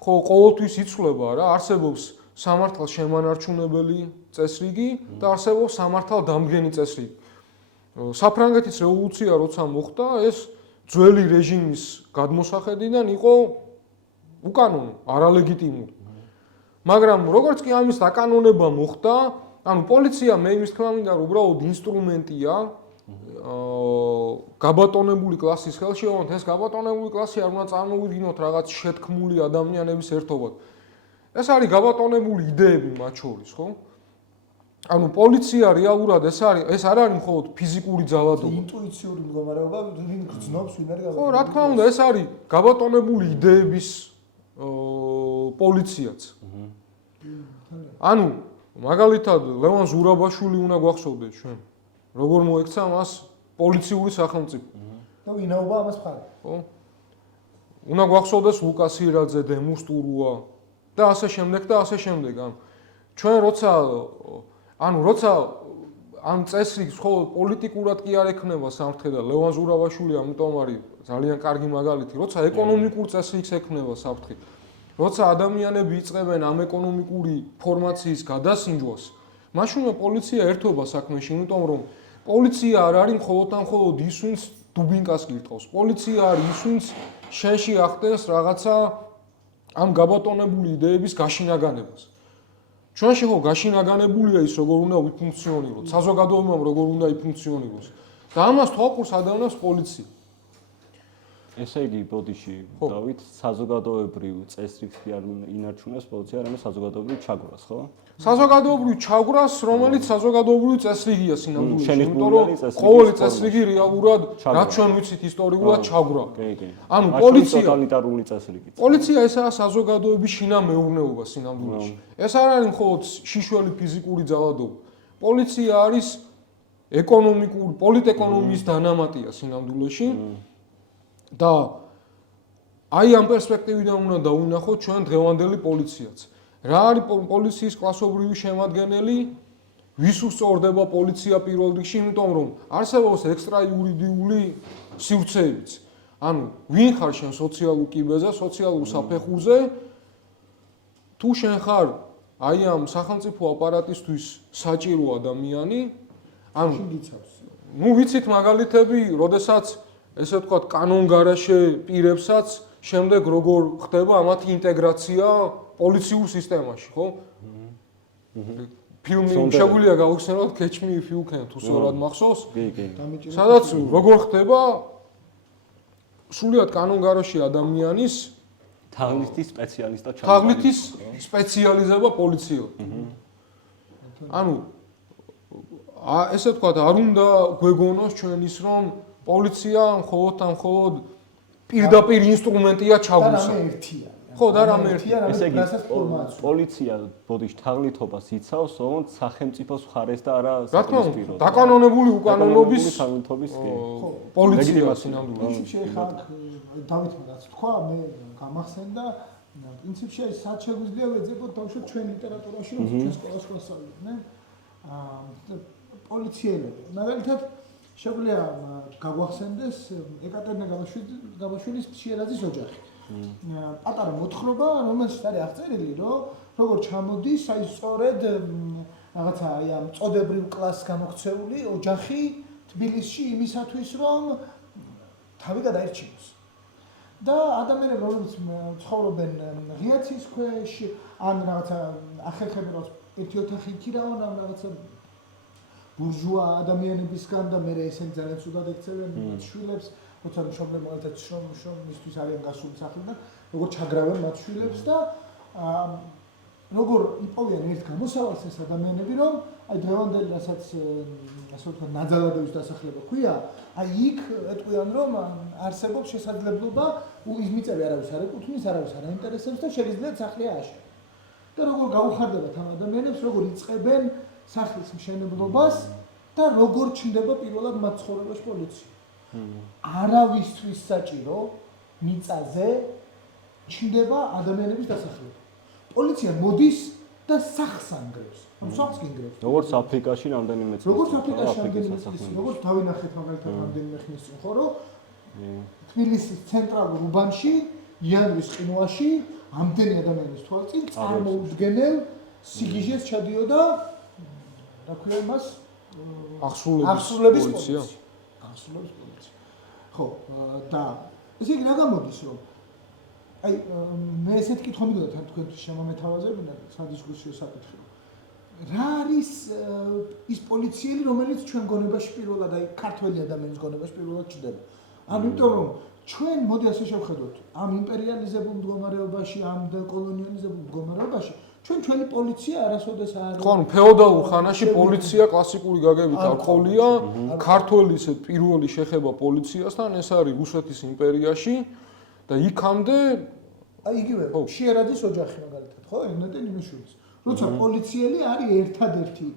ხო ყოველთვის იცვლება რა, არსებობს სამართალ შემანარჩუნებელი წესრიგი და არსებობს სამართალ დამდგენი წესრიგი. საფრანგეთის რევოლუცია როცა მოხდა, ეს ძველი რეჟიმის გადმოსახედიდან იყო უკანონო, არალეგიტიმური. მაგრამ როგორც კი ამის დაკანონება მოხდა, ანუ პოლიცია მე იმის თქმა მინდა რომ უბრალოდ ინსტრუმენტია გაბატონებული კლასის ხელში, ოღონდ ეს გაბატონებული კლასი არ უნდა წარმოვიდგინოთ რაღაც შეთქმული ადამიანების ერთობად. ეს არის გაბატონებული იდეები მათ შორის, ხო? ანუ პოლიცია რეალურად ეს არ არის მხოლოდ ფიზიკური ძალადობა. ინტუიციური მდგომარეობა, ვინ გრძნობს, ვინ არის ხო, რა თქმა უნდა, ეს არის გაბატონებული იდეების პოლიციაც. ანუ მაგალითად ლევან ზურაბაშვილი უნდა გვახსოვდეს ჩვენ. როგორ მოექცა მას პოლიციური სახელმწიფო. და ვინაობა ამას მხარი. ხო? უნდა გვახსოვდეს ლუკას ირაძე, დემუს ტურუა და ასე შემდეგ და ასე შემდეგ. ანუ ჩვენ როცა ამ წესრიგს ხოლმე პოლიტიკურად კი არ ექნება სამართლი და ლევან ზურაბაშვილი ამიტომ არის ძალიან კარგი მაგალითი, როცა ეკონომიკურ წესრიგს ექნება სამართლი, როცა ადამიანები იწყებენ ამ ეკონომიკური ფორმაციის გადასინჯვას, მაშინ პოლიცია ერთობა საქმეში, იმიტომ რომ პოლიცია არ არის მხოლოდ ის, ვინც დუბინკას გირტყავს. პოლიცია არის ის, ვინც შენში ახდენს რაღაცა ამ გაბატონებული იდეების გაშინაგანებას. ჩვენში ხო გაშინაგანებულია ის, როგორ უნდა ვიფუნქციონიროთ, საზოგადოებამ როგორ უნდა იფუნქციონიროს. და ამას თვალყურს ადევნებს პოლიცია. ესე იგი, ბოდიში დავით, საზოგადოებრივ წესრიგს კი არ ინარჩუნებს პოლიცია, არამედ საზოგადოებრივ ჩაგვრას, ხო? საზოგადოებრივ ჩაგვრას, რომელიც საზოგადოებრივ წესრიგია სინამდვილეში, იმიტომ რომ ყოველი წესრიგი რეალურად, რაც ჩვენ ვიცით ისტორიულად, ჩაგვრა. ანუ ტოტალიტარული წესრიგი. პოლიცია ესაა საზოგადოების შინამეურნეობა სინამდვილეში. ეს არ არის მხოლოდ შიშველი ფიზიკური ძალადობა. პოლიცია არის პოლიტეკონომიის დანამატია სინამდვილეში. და აი ამ პერსპექტივიდან უნდა დავინახოთ ჩვენ დღევანდელი პოლიციაც. რა არის პოლიციის კლასობრივი შემადგენელი? ვის უსწორდება პოლიცია პირველ რიგში, იმიტომ რომ არსებობს ექსტრაიურიდიული სივრცეებიც. ანუ ვინ ხარ შენ სოციალურ კიბეზე, სოციალურ საფეხურზე? თუ შენ ხარ აი ამ სახელმწიფო აპარატისთვის საჭირო ადამიანი, ანუ ნუ ვიცით მაგალითები, როდესაც ესე ვთქვათ, კანონგარაშე პირებსაც შემდეგ როგორ ხდება ამათი ინტეგრაცია პოლიციურ სისტემაში, ხო? ფილმი შეგვიძლია გავხსენოთ Catch Me If You Can, თუ სწორად მახსოვს? კი. სადაც როგორ ხდება სულიად კანონგარაში ადამიანის თაღლითის სპეციალისტად ჩამოყალიბება. თაღლითის სპეციალიზება პოლიციო. ანუ ესე ვთქვათ, არ უნდა გვეგონოს ჩვენ ის, რომ პოლიცია მხოლოდ პირდაპირ ინსტრუმენტია ჩაგვისა. ხო, და რამე ერთია. ესე იგი, პოლიცია ბოდიში თაღლითობას იცავს, ოღონდ სახელმწიფოს მხარეს და არა საკუთარ პირობას. დაკანონებული უკანონობის სახელმწიფოს პოლიცია სინამდვილეში. შეიძლება დავითმა რაც თქვა, მე გამახსენდა პრინციპში აი სად შეგვიძლია ვეძებოთ თავშოთ ჩვენ ლიტერატურაში, რომ ჩვენ სკოლას ვასწავლიდნენ. პოლიციელები. მაგალითად შეგვიძლია გაგვახსენდეს ეკატერინე გაბაშვილის ფშიერაძის ოჯახი. პატარა მოთხრობა, რომელშიც არის აღწერილი, რომ როგორ ჩამოდის აი სწორედ რაღაცა აი ამ წოდებრივ კლასს გამოქცეული ოჯახი თბილისში იმისათვის, რომ თავი გადაერჩინოს. და ადამიანები, რომლებიც ცხოვრობენ ღიაცის ქვეშ, ან რაღაცა ახერხებენ, რომ ერთი ოთახი იქირავონ, ამ რაღაცა ბურჟუა ადამიანებისგან და მე ესენ ძალიან ცუდად ექცევენ შვილებს, როცა მშობლებმა ერთად შრომისთვის არიან გასული სახლიდან, როგორ ჩაგრავენ მათ შვილებს და როგორ იპოვიან ერთ გამოსავალს ეს ადამიანები, რომ აი დღევანდელი რასაც ასე ვთქვათ ნაძალადევის დასახლება ქვია, აი იქ ეტყვიან, რომ არსებობს შესაძლებლობა ის მიწები არავის არ ეკუთვნის, არავის არ აინტერესებს და შეგიძლიათ სახლი ააშენოთ. და როგორ გაუხარდებათ ამ ადამიანებს, როგორ იწყებენ სახლის მშენებლობას და როგორ ჩნდება პირველად მათ ცხოვრებაში პოლიცია. არავისთვის საჭირო მიწაზე ჩნდება ადამიანების დასახლება. პოლიცია მოდის და სახს ანგრევს. ამ სახს გინგრევს. როგორც აფრიკაში რამდენიმე წელი. როგორც აფრიკაში რამდენიმე წელი. როგორც დავინახეთ მაგალითად რამდენიმე ხნის წინ, ხო რომ თბილისის ცენტრალურ უბანში, იანვრის ყინვაში ამდენი ადამიანის თვალწინ წარმოუდგენელ სიგიჟეს ჩადიოდა რა ქვია მას აღსრულების პოლიცია. აღსრულების პოლიცია. ხო, და ესე იგი რა გამოდის, რომ აი მე ესეთ კითხვა მიგდოდა თან თქვენთვის შემომეთავაზებინა სადისკუსიო საკითხი. რა არის ის პოლიციელი, რომელიც ჩვენ გონებაში პირველად აი ქართველი ადამიანის გონებაში პირველად ჩნდება? იმიტომ რომ ჩვენ მოდი ასე შევხედოთ, ამ იმპერიალიზებულ მდგომარეობაში, ამ კოლონიალიზებულ მდგომარეობაში ჩვენი პოლიცია არასოდეს არ ხო, ანუ ფეოდალურ ხანაში პოლიცია კლასიკური გაგებით არ ყოლია, ქართველის პირველი შეხება პოლიციასთან ეს არის რუსეთის იმპერიაში და იქამდე აი იგივე შიერაძის ოჯახი მაგალითად, ხო, იგნატე ნიმიშვილის. როცა პოლიციელი არის ერთადერთი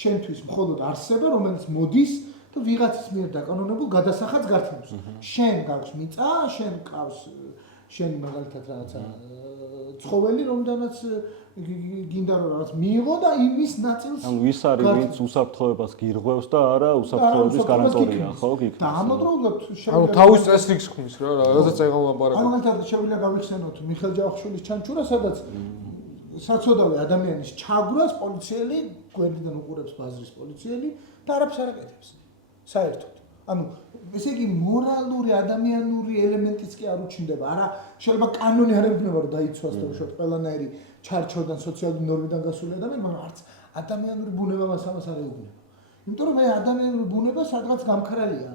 შენთვის მხოლოდ არსება, რომელიც მოდის და ვიღაცის მიერ დაკანონებულ გადასახადს გართმევს. შენ გაქვს მიწა, შენ ყავს შენ მაგალითად რაღაცა ცხოველი, რომდანაც გინდა რომ რაღაც მიიღო და იმის ნაწილს ანუ ვის არის ვინც უსაფრთხოებას გირღვევს და არა უსაფრთხოების გარანტორია, ხო, გიქ? და ამოდროულად ანუ თავის წესრიგს ქმნის რა, რაზეც ეგალ ლაპარაკობ. მაგალითად შეგვიძლია გავიხსენოთ მიხეილ ჯავახიშვილის ჩანჩურა, სადაც საცოდავი ადამიანის ჩაგვრას პოლიციელი გვერდიდან უყურებს ბაზრის პოლიციელი და არაფერს არ აკეთებს. საერთოდ. ანუ ესე იგი მორალური ადამიანური ელემენტიც კი არ უჩნდება. არა, შეიძლება კანონი არ ეუბნება რომ დაიცვას და უშუალოდ ყველანაირი ჩარჩოდან სოციალური ნორმიდან გასული ადამიანი, მაგრამ არც ადამიანური ბუნება მას ამას არ ეუბნება. იმიტომ რომ აი ადამიანური ბუნება სადღაც გამქრალია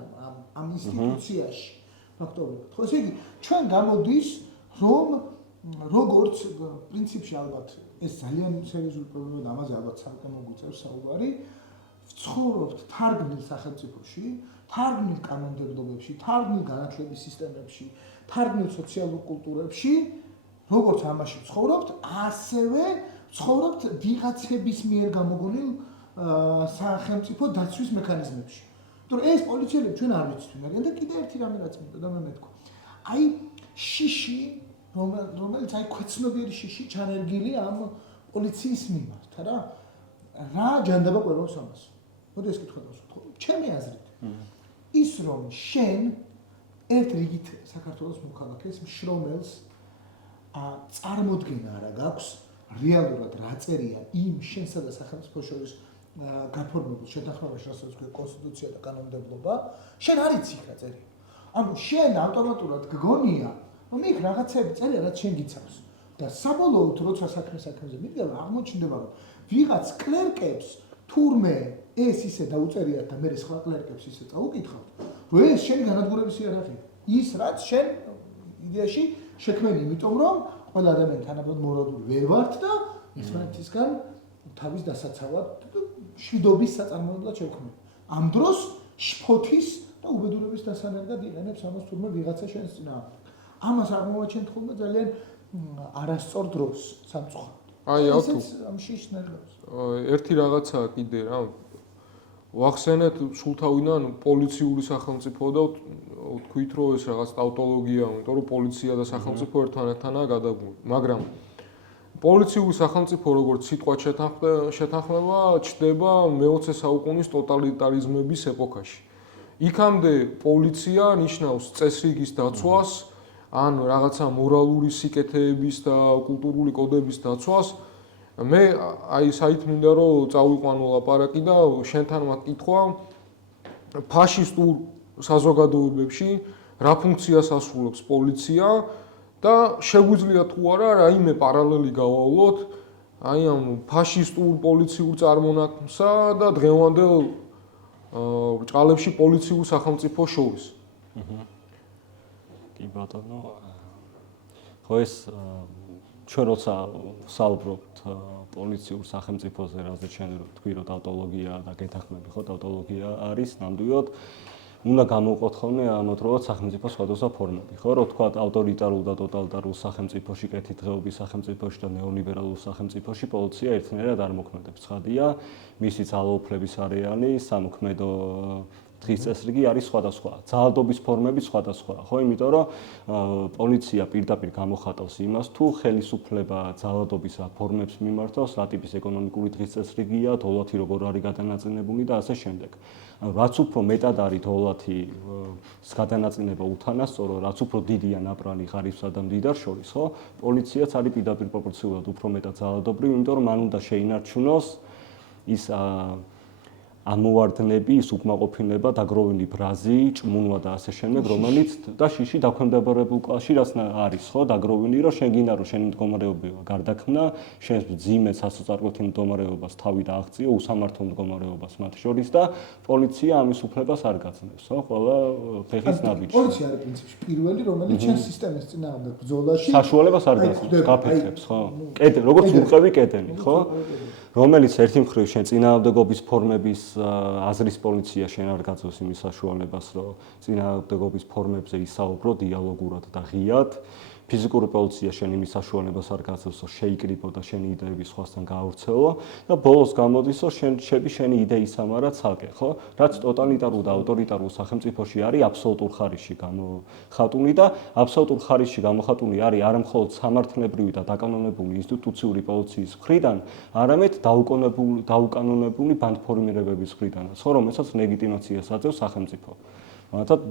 ამ ინსტიტუციაში ფაქტობრივად. ხო, ესე იგი ჩვენ გამოდის რომ როგორც პრინციპში ალბათ ეს ძალიან სერიოზული პრობლემაა და ამაზე ალბათ საერთოდ მოგვიწევს საუბარი. ვცხოვრობთ თარგმნილ სახელმწიფოში, თარგმნილ კანონმდებლობებში, თარგმნილ განათლების სისტემებში, თარგმნილ სოციალურ კულტურებში, როგორც ამაში ვცხოვრობთ, ასევე ვცხოვრობთ ვიღაცების მიერ გამოგონილ სახელმწიფო დაცვის მექანიზმებში. იმიტომ რომ ეს პოლიციელები ჩვენ არ ვიცით ვინ არიან და კიდე ერთი რამე რაც მინდა და მე მეთქვა. აი შიში, რომელიც აი ქვეცნობიერი შიში ჩანერგილი ამ პოლიციის მიმართ, რა? რა ჯანდაბა ყვებავს ამას? მოდი ეს კითხვა დავსვათ. ჩემი აზრით ის რომ შენ ერთ რიგით საქართველოს მოქალაქეს მშრომელს წარმოდგენა არა გაქვს რეალურად რა წერია იმ შენსა და სახელმწიფოს შორის გაფორმებულ შეთანხმებაში, რასაც ქვია კონსტიტუცია და კანონმდებლობა, შენ არ იცი რა წერია. ანუ შენ ავტომატურად გგონია, რომ იქ რაღაცები წერია, რაც შენ გიცავს. და საბოლოოდ როცა საქმეზე მიდგა, აღმოჩნდება, რომ ვიღაც კლერკებს თურმე ეს ისე დაუწერიათ და მე სხვა კლერკებს ისე წაუკითხავთ, რომ ეს შენი განადგურების იარაღია. ის რაც შენ იდეაში შექმენი, იმიტომ რომ ყველა ადამიანი თანაბრად მორალური ვერ ვართ და ერთმანეთისგან თავის დასაცავად შვიდობის საწარმოებლად შევქმნით. ამ დროს შფოთის და უბედურების დასანერგად იყენებს ამას თურმე ვიღაცა შენს წინააღმდეგ. ამას აღმოვაჩენთ ხოლმე ძალიან არასწორ დროს სამწუხაროდ. აი ავთუ ამ შიშნერგავს. ერთი რაღაცა კიდე რა ვახსენეთ სულთავიდან პოლიციური სახელმწიფო და ვთქვით რომ ეს რაღაც ტავტოლოგია, იმიტომ რომ პოლიცია და სახელმწიფო ერთმანეთთანაა გადაგული. მაგრამ პოლიციური სახელმწიფო როგორც სიტყვა შეთანხმება ჩნდება მე-20 საუკუნის ტოტალიტარიზმების ეპოქაში. იქამდე პოლიცია ნიშნავს წესრიგის დაცვას, ან რაღაცა მორალური სიკეთეების და კულტურული კოდების დაცვას. მე აი საით მინდა რომ წავიყვანო ლაპარაკი და შენთან მაკითხვა ფაშისტურ საზოგადოებებში რა ფუნქციას ასრულებს პოლიცია და შეგვიძლია თუ არა რაიმე პარალელი გავავლოთ აი ამ ფაშისტურ პოლიციურ წარმონაქმნსა და დღევანდელ ბრჭყალებში პოლიციურ სახელმწიფოს შორის. კი ბატონო. ხო ეს ჩვენ როცა საუბრობთ პოლიციურ სახელმწიფოზე, რაზე ჩვენ თქვი რომ ტავტოლოგია და გეთანხმები ხო ტავტოლოგია არის ნამდვილად უნდა გამოვყოთ ხოლმე ამოთროვოთ სახელმწიფოს სხვადასხვა ფორმები, ხო, რო თქვა ავტორიტარულ და ტოტალიტარულ სახელმწიფოში, კეთილდღეობის სახელმწიფოში და ნეოლიბერალურ სახელმწიფოში პოლიცია ერთნაირად არ მოქმედებს. ცხადია, მისი ძალაუფლების არეალი, სამოქმედო დღის წესრიგი არის სხვადასხვა. ძალადობის ფორმები სხვადასხვა, ხო, იმიტომ რომ პოლიცია პირდაპირ გამოხატავს იმას, თუ ხელისუფლება ძალადობის ფორმებს მიმართავს, რა ტიპის ეკონომიკური დღის წესრიგია, დოლათი როგორ არის გადანაწილებული და ასე შემდეგ. რაც უფრო მეტად არის დოლათის გადანაწილება უთანასწორო, რაც უფრო დიდია ნაპრალი ღარიბსა და მდიდარ შორის, ხო? პოლიციაც არის პირდაპირ პროპორციულად უფრო მეტად ძალადობრივი, იმიტომ რომ მან უნდა შეინარჩუნოს ის ამოვარდნები, ის უკმაყოფილება, დაგროვილი ბრაზი, ჭმუნვა და ასე შემდეგ, რომელიც და შიში დაქვემდებარებულ კლასში რაც არის, ხო, დაგროვილი, რომ შენ გინდა რომ შენი მდგომარეობა გარდაქმნა, შენ ძიმე სასოწარკვეთი მდგომარეობას თავი დააღწიო, უსამართლო მდგომარეობას მათ შორის და პოლიცია ამის უფლებას არ გაძლევს, ხო, ყველა ფეხის ნაბიჯში. პოლიცია არის პრინციპში პირველი, რომელიც შენ სისტემის წინააღმდეგ ბრძოლაში საშუალებას არ გაძლევს, გაფეთქებს, ხო? კედენ, როგორც უყევი კედენი, ხო? რომელიც ერთი მხრივ შენ წინააღმდეგობის ფორმების აზრის პოლიცია შენ არ გაძლევს იმის საშუალებას, რომ წინააღმდეგობის ფორმებზე ისაუბრო დიალოგურად და ღიად. ფიზიკური პოლიცია შენ იმის საშუალებას არ გაძლევს, რომ შეიკრიბო და შენი იდეები სხვასთან გაავრცელო და ბოლოს გამოდის, რომ შენი იდეის ამარა ცალკე, ხო? რაც ტოტალიტარულ და ავტორიტარულ სახელმწიფოში არის აბსოლუტურ ხარისში გამოხატული და აბსოლუტურ ხარისში გამოხატული არის არა მხოლოდ სამართლებრივი და დაკანონებული ინსტიტუციური პოლიციის მხრიდან, არამედ დაუკანონებული ბანდფორმირებების მხრიდანაც, ხო, რომელსაც ლეგიტიმაციას აძლევს სახელმწიფო. მაგალითად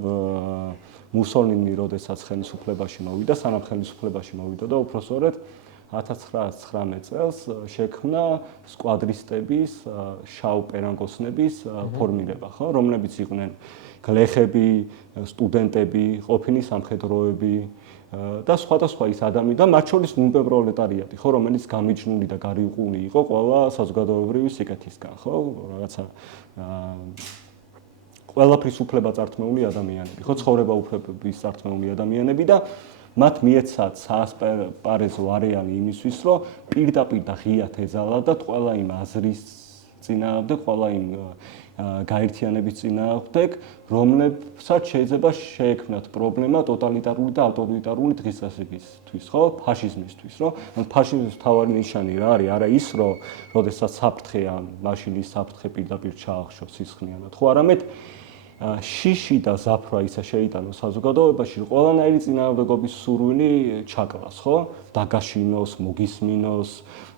მუსოლინი როდესაც ხელისუფლებაში მოვიდა, სანამ ხელისუფლებაში მოვიდა და უпроსწორედ 1919 წელს შექმნა სკვადრისტების, შავ პერანგოსნების ფორმირება, ხო, რომლებიც იყვნენ გლეხები, სტუდენტები, ყოფილი სამხედროები და სხვადასხვა ის ადამიანი და მათ შორის ნუმპე პროლეტარიატი, ხო, რომელიც გამიჯნული და გარიუყული იყო ყველა საზოგადოებრივი სიკეთისგან, ხო, რაღაცა ყველაფრის უფლება წართმეული ადამიანები, ხო, ცხოვრება უფლების წართმეული ადამიანები და მათ მიეცათ საასპარეზო არეალი იმისთვის, რომ პირდაპირ და ღიად ეძალათ ყველა იმ აზრის წინააღმდეგ, ყველა იმ გაერთიანების წინააღმდეგ, რომლებსაც შეიძლება შეექმნათ პრობლემა ტოტალიტარული და ავტორიტარული დღის წესრიგისთვის, ხო, ფაშიზმისთვის, რომ ფაშიზმის მთავარი ნიშანი რა არის, არა ის, რომ როდესაც საფრთხე ან მაშინის საფრთხე პირდაპირ ჩაახშოს სისხლიანად, ხო, არამედ შიში და ზაფრა ისე შეიტანოს საზოგადოებაში, ყველანაირი წინააღმდეგობის სურვილი ჩაკლას, ხო? დაგაშინოს, მოგისმინოს,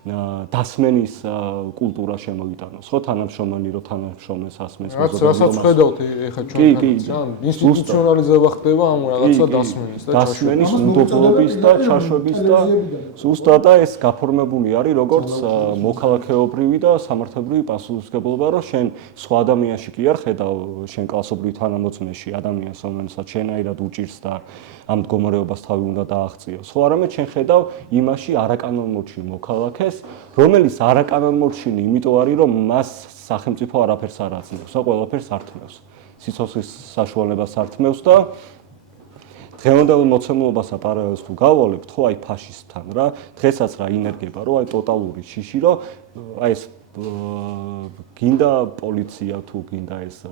დასმენის კულტურა შემოიტანოს, ხო? თანამშრომელი რო თანამშრომელს ასმენს. რასაც ხედავთ ეხლა ჩვენ ინსტიტუციონალიზება ხდება ამ რაღაცა დასმენის, უნდობლობის და ჩაშვების და ზუსტად და ეს გაფორმებული არის როგორც მოქალაქეობრივი და სამართლებრივი პასუხისმგებლობა, რომ შენ სხვა ადამიანში კი არ ხედავ შენ კლასობრივ თანამოწმეში ადამიანს, რომელსაც შენაირად უჭირს და ამ მდგომარეობას თავი უნდა დააღწიოს, ხო, არამედ შენ ხედავ იმაში არაკანონმორჩილ მოქალაქეს, რომელიც არაკანონმორჩილი იმიტომ არის, რომ მას სახელმწიფო არაფერს არ აძლევს, ხო, ყველაფერს ართმევს. სიცოცხლის საშუალებას ართმევს და დღევანდელ მოცემულობას აპარალელს თუ გავვალებთ, ხო, აი ფაშისტთან რა, დღესაც რა ინერგება, რომ აი ტოტალური შიში, რომ აი ეს გინდა პოლიცია თუ გინდა ეს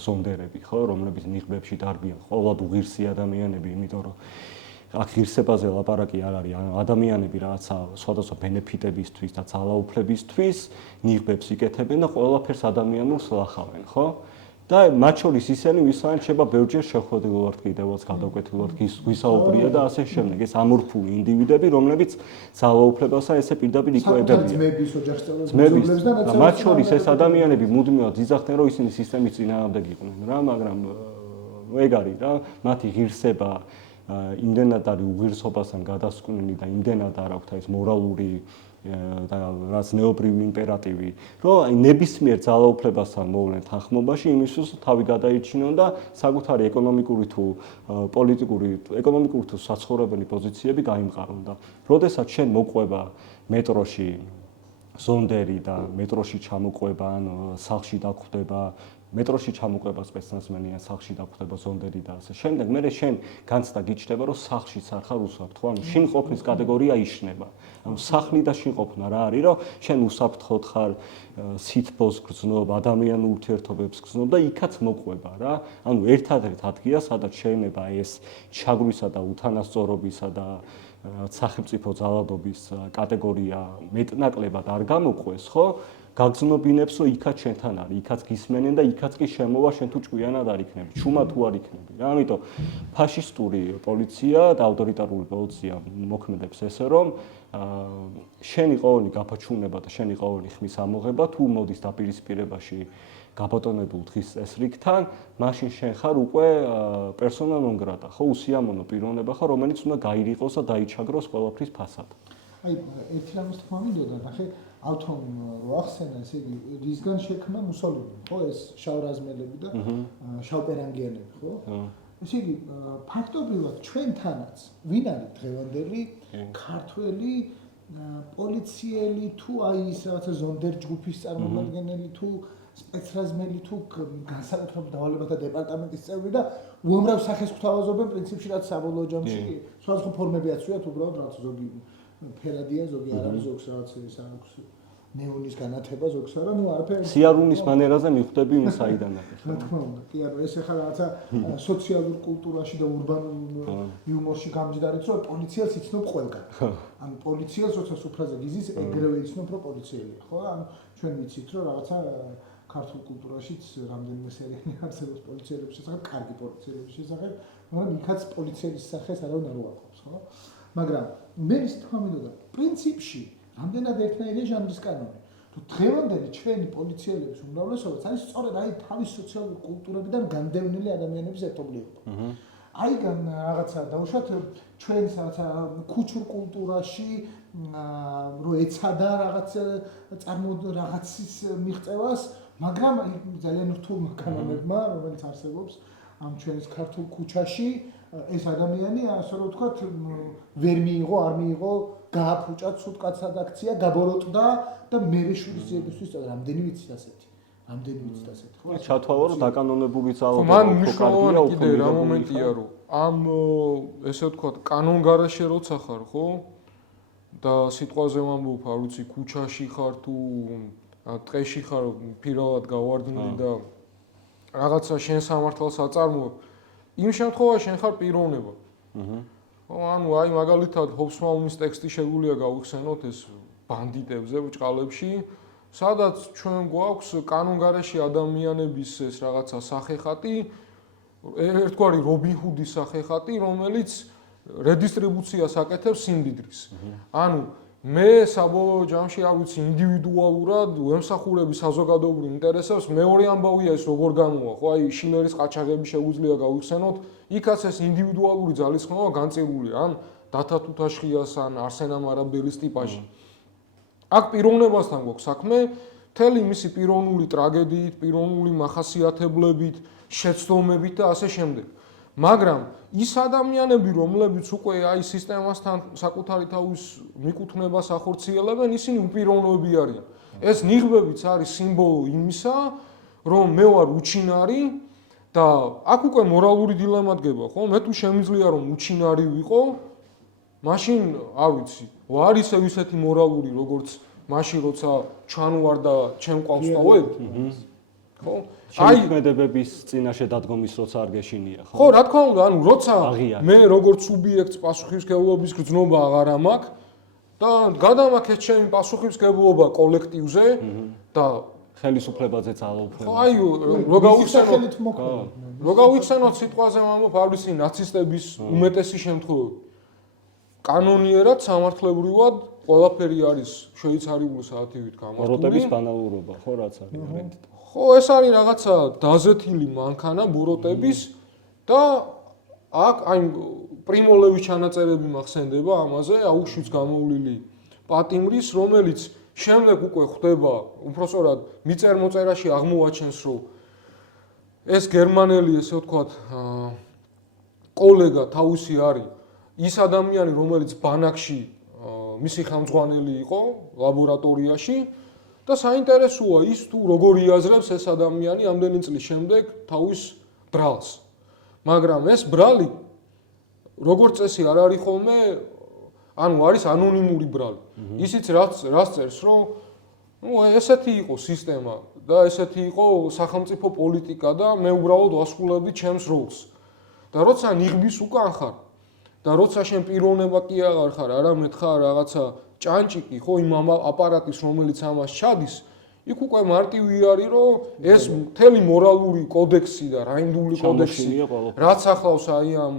ზონდერები, ხო, რომლებიც ნიღბებში დარბიან, ყოველად უღირსი ადამიანები, იმიტომ რომ აქ ღირსებაზე ლაპარაკი არ არის, ადამიანები რაღაცა სხვადასხვა ბენეფიტებისთვის და ძალაუფლებისთვის ნიღბებს იკეთებენ და ყველაფერს ადამიანურს ლახავენ, ხო? და მათ შორის ისინი ვისთან შეება ბევრჯერ შეხვედრილად კიდევაც გადაკვეთილად გვისაუბრია და ასე შემდეგ. ეს ამორფული ინდივიდები, რომლებიც ძალაუფლებასთან ესე პირდაპირ იკვებებიან. ძმების ოჯახის წევრებს და მათ შორის ეს ადამიანები მუდმივად იზახდნენ, რომ ისინი სისტემის წინააღმდეგ იყვნენ რა, მაგრამ ეგ არის რა, მათი ღირსება იმდენად არის უღირსობასთან გადასკვნილი და იმდენად არ აქვთ ეს მორალური და რაც ნეობრივი იმპერატივი, რომ აი ნებისმიერ ძალაუფლებასთან მოვლენ თანხმობაში იმისთვის თავი გადაიჩინონ და საკუთარი ეკონომიკური თუ საცხოვრებელი პოზიციები გაიმყარონ და როდესაც შენ მოყვება მეტროში ზონდერი და მეტროში ჩამოყვება ან სახლში დაგვხვდება მეტროში ჩამოყვება სპეცნაზმენია სახლში დაგვხვდება ზონდერი და ასე შემდეგ მე შენ განცდა გიჩნდება რომ სახლშიც არ ხარ უსაფრთხო ხო ანუ შინ ყოფნის კატეგორია იშლება ანუ სახლი და შინ ყოფნა რა არის რომ შენ უსაფრთხოდ ხარ სითბოს გრძნობ ადამიანურ ურთიერთობებს გრძნობ და იქაც მოყვება რა ანუ ერთადერთ ადგილია სადაც შეიძლება ეს ჩაგვისა და უთანასწორობისა და სახელმწიფო ძალადობის კატეგორია მეტნაკლებად არ გამოყვეს ხო გაგზნობინებს რომ იქაც შენთან არის, იქაც გისმენენ და იქაც კი შემოვა შენ თუ ჭკვიანად არ იქნები, ჩუმა თუ არ იქნები. რა, ამიტომ ფაშისტური პოლიცია და ავტორიტარული პოლიცია მოქმედებს ესე რომ შენი ყოველი გაფაჩუნება და შენი ყოველი ხმის ამოღება თუ მოდის დაპირისპირებაში გაბატონებულ დღის წესრიგთან, მაშინ შენ ხარ უკვე პერსონა ნონ გრატა, ხო, უსიამოვნო პიროვნება ხარ, რომელიც უნდა გაირიყოს და დაიჩაგროს ყველაფრის ფასად. აი, ერთი რამის თქმა მინდოდა, ნახე ავთომ რო ახსენა, ესე იგი, რისგან შექმნა მუსოლინი, ხო, ეს შავრაზმელები და შავპერანგიანები, ხო? ესე იგი, ფაქტობრივად ჩვენთანაც ვინ არის დღევანდელი ქართველი პოლიციელი თუ აი ის რაღაცა ზონდერ ჯგუფის წარმომადგენელი თუ სპეცრაზმელი თუ განსაკუთრებულ დავალებათა დეპარტამენტის წევრი და უამრავ სახეს გვთავაზობენ პრინციპში რაც საბოლოო ჯამში სხვადასხვა ფორმები აცვიათ უბრალოდ რაც ზოგი ფერადია ზოგი არ არის ზოგს რაღაც ის აქვს ნეონის განათება ზოგს არა ნუ არაფერი სიარულის მანერაზე მიხვდები იმ საიდან არის რა თქმა უნდა კი არა ეს ახლა რაღაცა სოციალურ კულტურაში და ურბანულ იუმორში გამჯდარიც რომ პოლიციელს იცნობ ყველგან ანუ პოლიციელს როცა სუფრაზე გიზის ეგრევე იცნობ რომ პოლიციელია ხო ანუ ჩვენ ვიცით რომ რაღაცა ქართულ კულტურაშიც რამდენიმე სერიალი არსებობს პოლიციელების შესახებ, კარგი პოლიციელების შესახებ, მაგრამ იქაც პოლიციის სახეს არავინ არ უარყოფს, ხო? მაგრამ მე ის თქმა მინდოდა, პრინციპში რამდენად ერთნაირია ჟანრის კანონი. თუ დღევანდელი ჩვენი პოლიციელების უმრავლესობაც არის სწორედ აი თავის სოციალური კულტურებიდან განდევნილი ადამიანების ერთობლიობა. აიგან რაღაცა დაუშვათ ჩვენს რაღაცა ქუჩურ კულტურაში რო ეცადა რაღაცის მიღწევას მაგრამ ძალიან რთულმა კანონებმა, რომელიც არსებობს ამ ჩვენს ქართულ ქუჩაში, ეს ადამიანი, ასე რომ ვთქვათ, ვერ მიიღო, არ მიიღო, გააფუჭა ცუდკაცად აქცია, გაბოროტდა და მერე შურის ძიებისთვის რამდენი ვიცით ასეთი. რამდენი ვიცით ასეთი. ხო, ჩათვალო რომ დაკანონებული ძალადობა მან მნიშვნელოვანი კიდე რა მომენტია რომ ამ ესე ვთქვათ, კანონგარეშე როცა ხარ, ხო? და სიტყვაზე ვამბობ, არ ვიცი, ქუჩაში ხარ თუ ტყეში ხარ პირალად გავარდნილი და რაღაცა შენ სამართალს აწარმოებ იმ შემთხვევაში შენ ხარ პიროვნება ხო ანუ აი მაგალითად ჰობსბაუმის ტექსტი შეგვიძლია გავიხსენოთ ეს ბანდიტებზე ბჭყალებში სადაც ჩვენ გვაქვს კანონგარეშე ადამიანების ეს რაღაცა სახეხატი ერთგვარი რობინ ჰუდის სახეხატი რომელიც რედისტრიბუციას აკეთებს სიმდიდრის ანუ მე საბოლოო ჯამში არ ვიცი ინდივიდუალურად ვემსახურები საზოგადოებრივ ინტერესებს მეორე ამბავია ეს როგორ გამოვა ხო აი შილერის ყაჩაღები შეგვიძლია გავიხსენოთ იქაც ეს ინდივიდუალური ძალისხმევა განწირულია ან დათა თუთაშხიას ან არსენ ამარაბელის ტიპაჟი აქ პიროვნებასთან გვაქვს საქმე მთელი მისი პიროვნული ტრაგედიით პიროვნული მახასიათებლებით შეცდომებით და ასე შემდეგ მაგრამ ის ადამიანები, რომლებიც უკვე აი სისტემასთან საკუთარი თავის მიკუთვნებას ახორციელებენ, ისინი უპიროვნოები არიან. ეს ნიღბებიც არის სიმბოლო იმისა, რომ მე ვარ უჩინარი და აქ უკვე მორალური დილემა დგება, ხო? მე თუ შემიძლია რომ უჩინარი ვიყო, მაშინ არ ვიცი, ვარ ისეთი მორალური, როგორც მაშინ როცა ჩანვარ და ჩემ ყავს დავებ. ხო? აი მედებების წინაშე დადგომის როცა არ გეშინია ხო? ხო, რა თქმა უნდა, ანუ როცა მე როგორც სუბიექტს პასუხისმგებლობის გრძნობა აღარ ამაქვს და გადამაქეთ ჩემი პასუხისმგებლობა კოლექტივზე და ხელისუფლებაზე ძალაუფლება. ხო, აი, რო გავიხსენოთ, მოქალაქე. რო გავიხსენოთ სიტყვაზე მამო ფაბრისი ნაცისტების უმეტესი შემთხვევები. კანონიერად სამართლებრივად ყველაფერი არის შვეიცარიული საათივით გამართული. ბოროტების ბანალურობა, ხო რაც არის არეთ. ხო, ეს არის რაღაცა დაზეთილი მანქანა ბოროტების და აქ აი პრიმოლევის ჩანაწერები მახსენდება ამაზე, აუშვიც გამოვლილი პატიმრის, რომელიც შემდეგ უკვე ხვდება, უпростоრად მიწერ-მოწერაში აღმოაჩენს, რომ ეს გერმანელი, ესე ვთქვათ, კოლეგა თავისი არის ის ადამიანი, რომელიც ბანაკში მისი ხელმძღვანელი იყო ლაბორატორიაში და საინტერესოა ის თუ როგორ იაზრებს ეს ადამიანი ამდენი წლის შემდეგ თავის ბრალს. მაგრამ ეს ბრალი როგორც წესი არ არის ხოლმე, ანუ არის ანონიმური ბრალი. ისიც რაც წერს, რომ ესეთი იყო სისტემა და ესეთი იყო სახელმწიფო პოლიტიკა და მე უბრალოდ ვასრულებდი ჩემს როლს. და როცა ნიღბის უკან ხარ და როცა შენ პიროვნება კი აღარ ხარ, არამედ ხარ რაღაცა ჭანჭიკი, ხო, იმ აპარატის, რომელიც ამას ჩადის, იქ უკვე მარტივი არის, რომ ეს მთელი მორალური კოდექსი და რაიმდული კოდექსი, რაც ახლავს აი ამ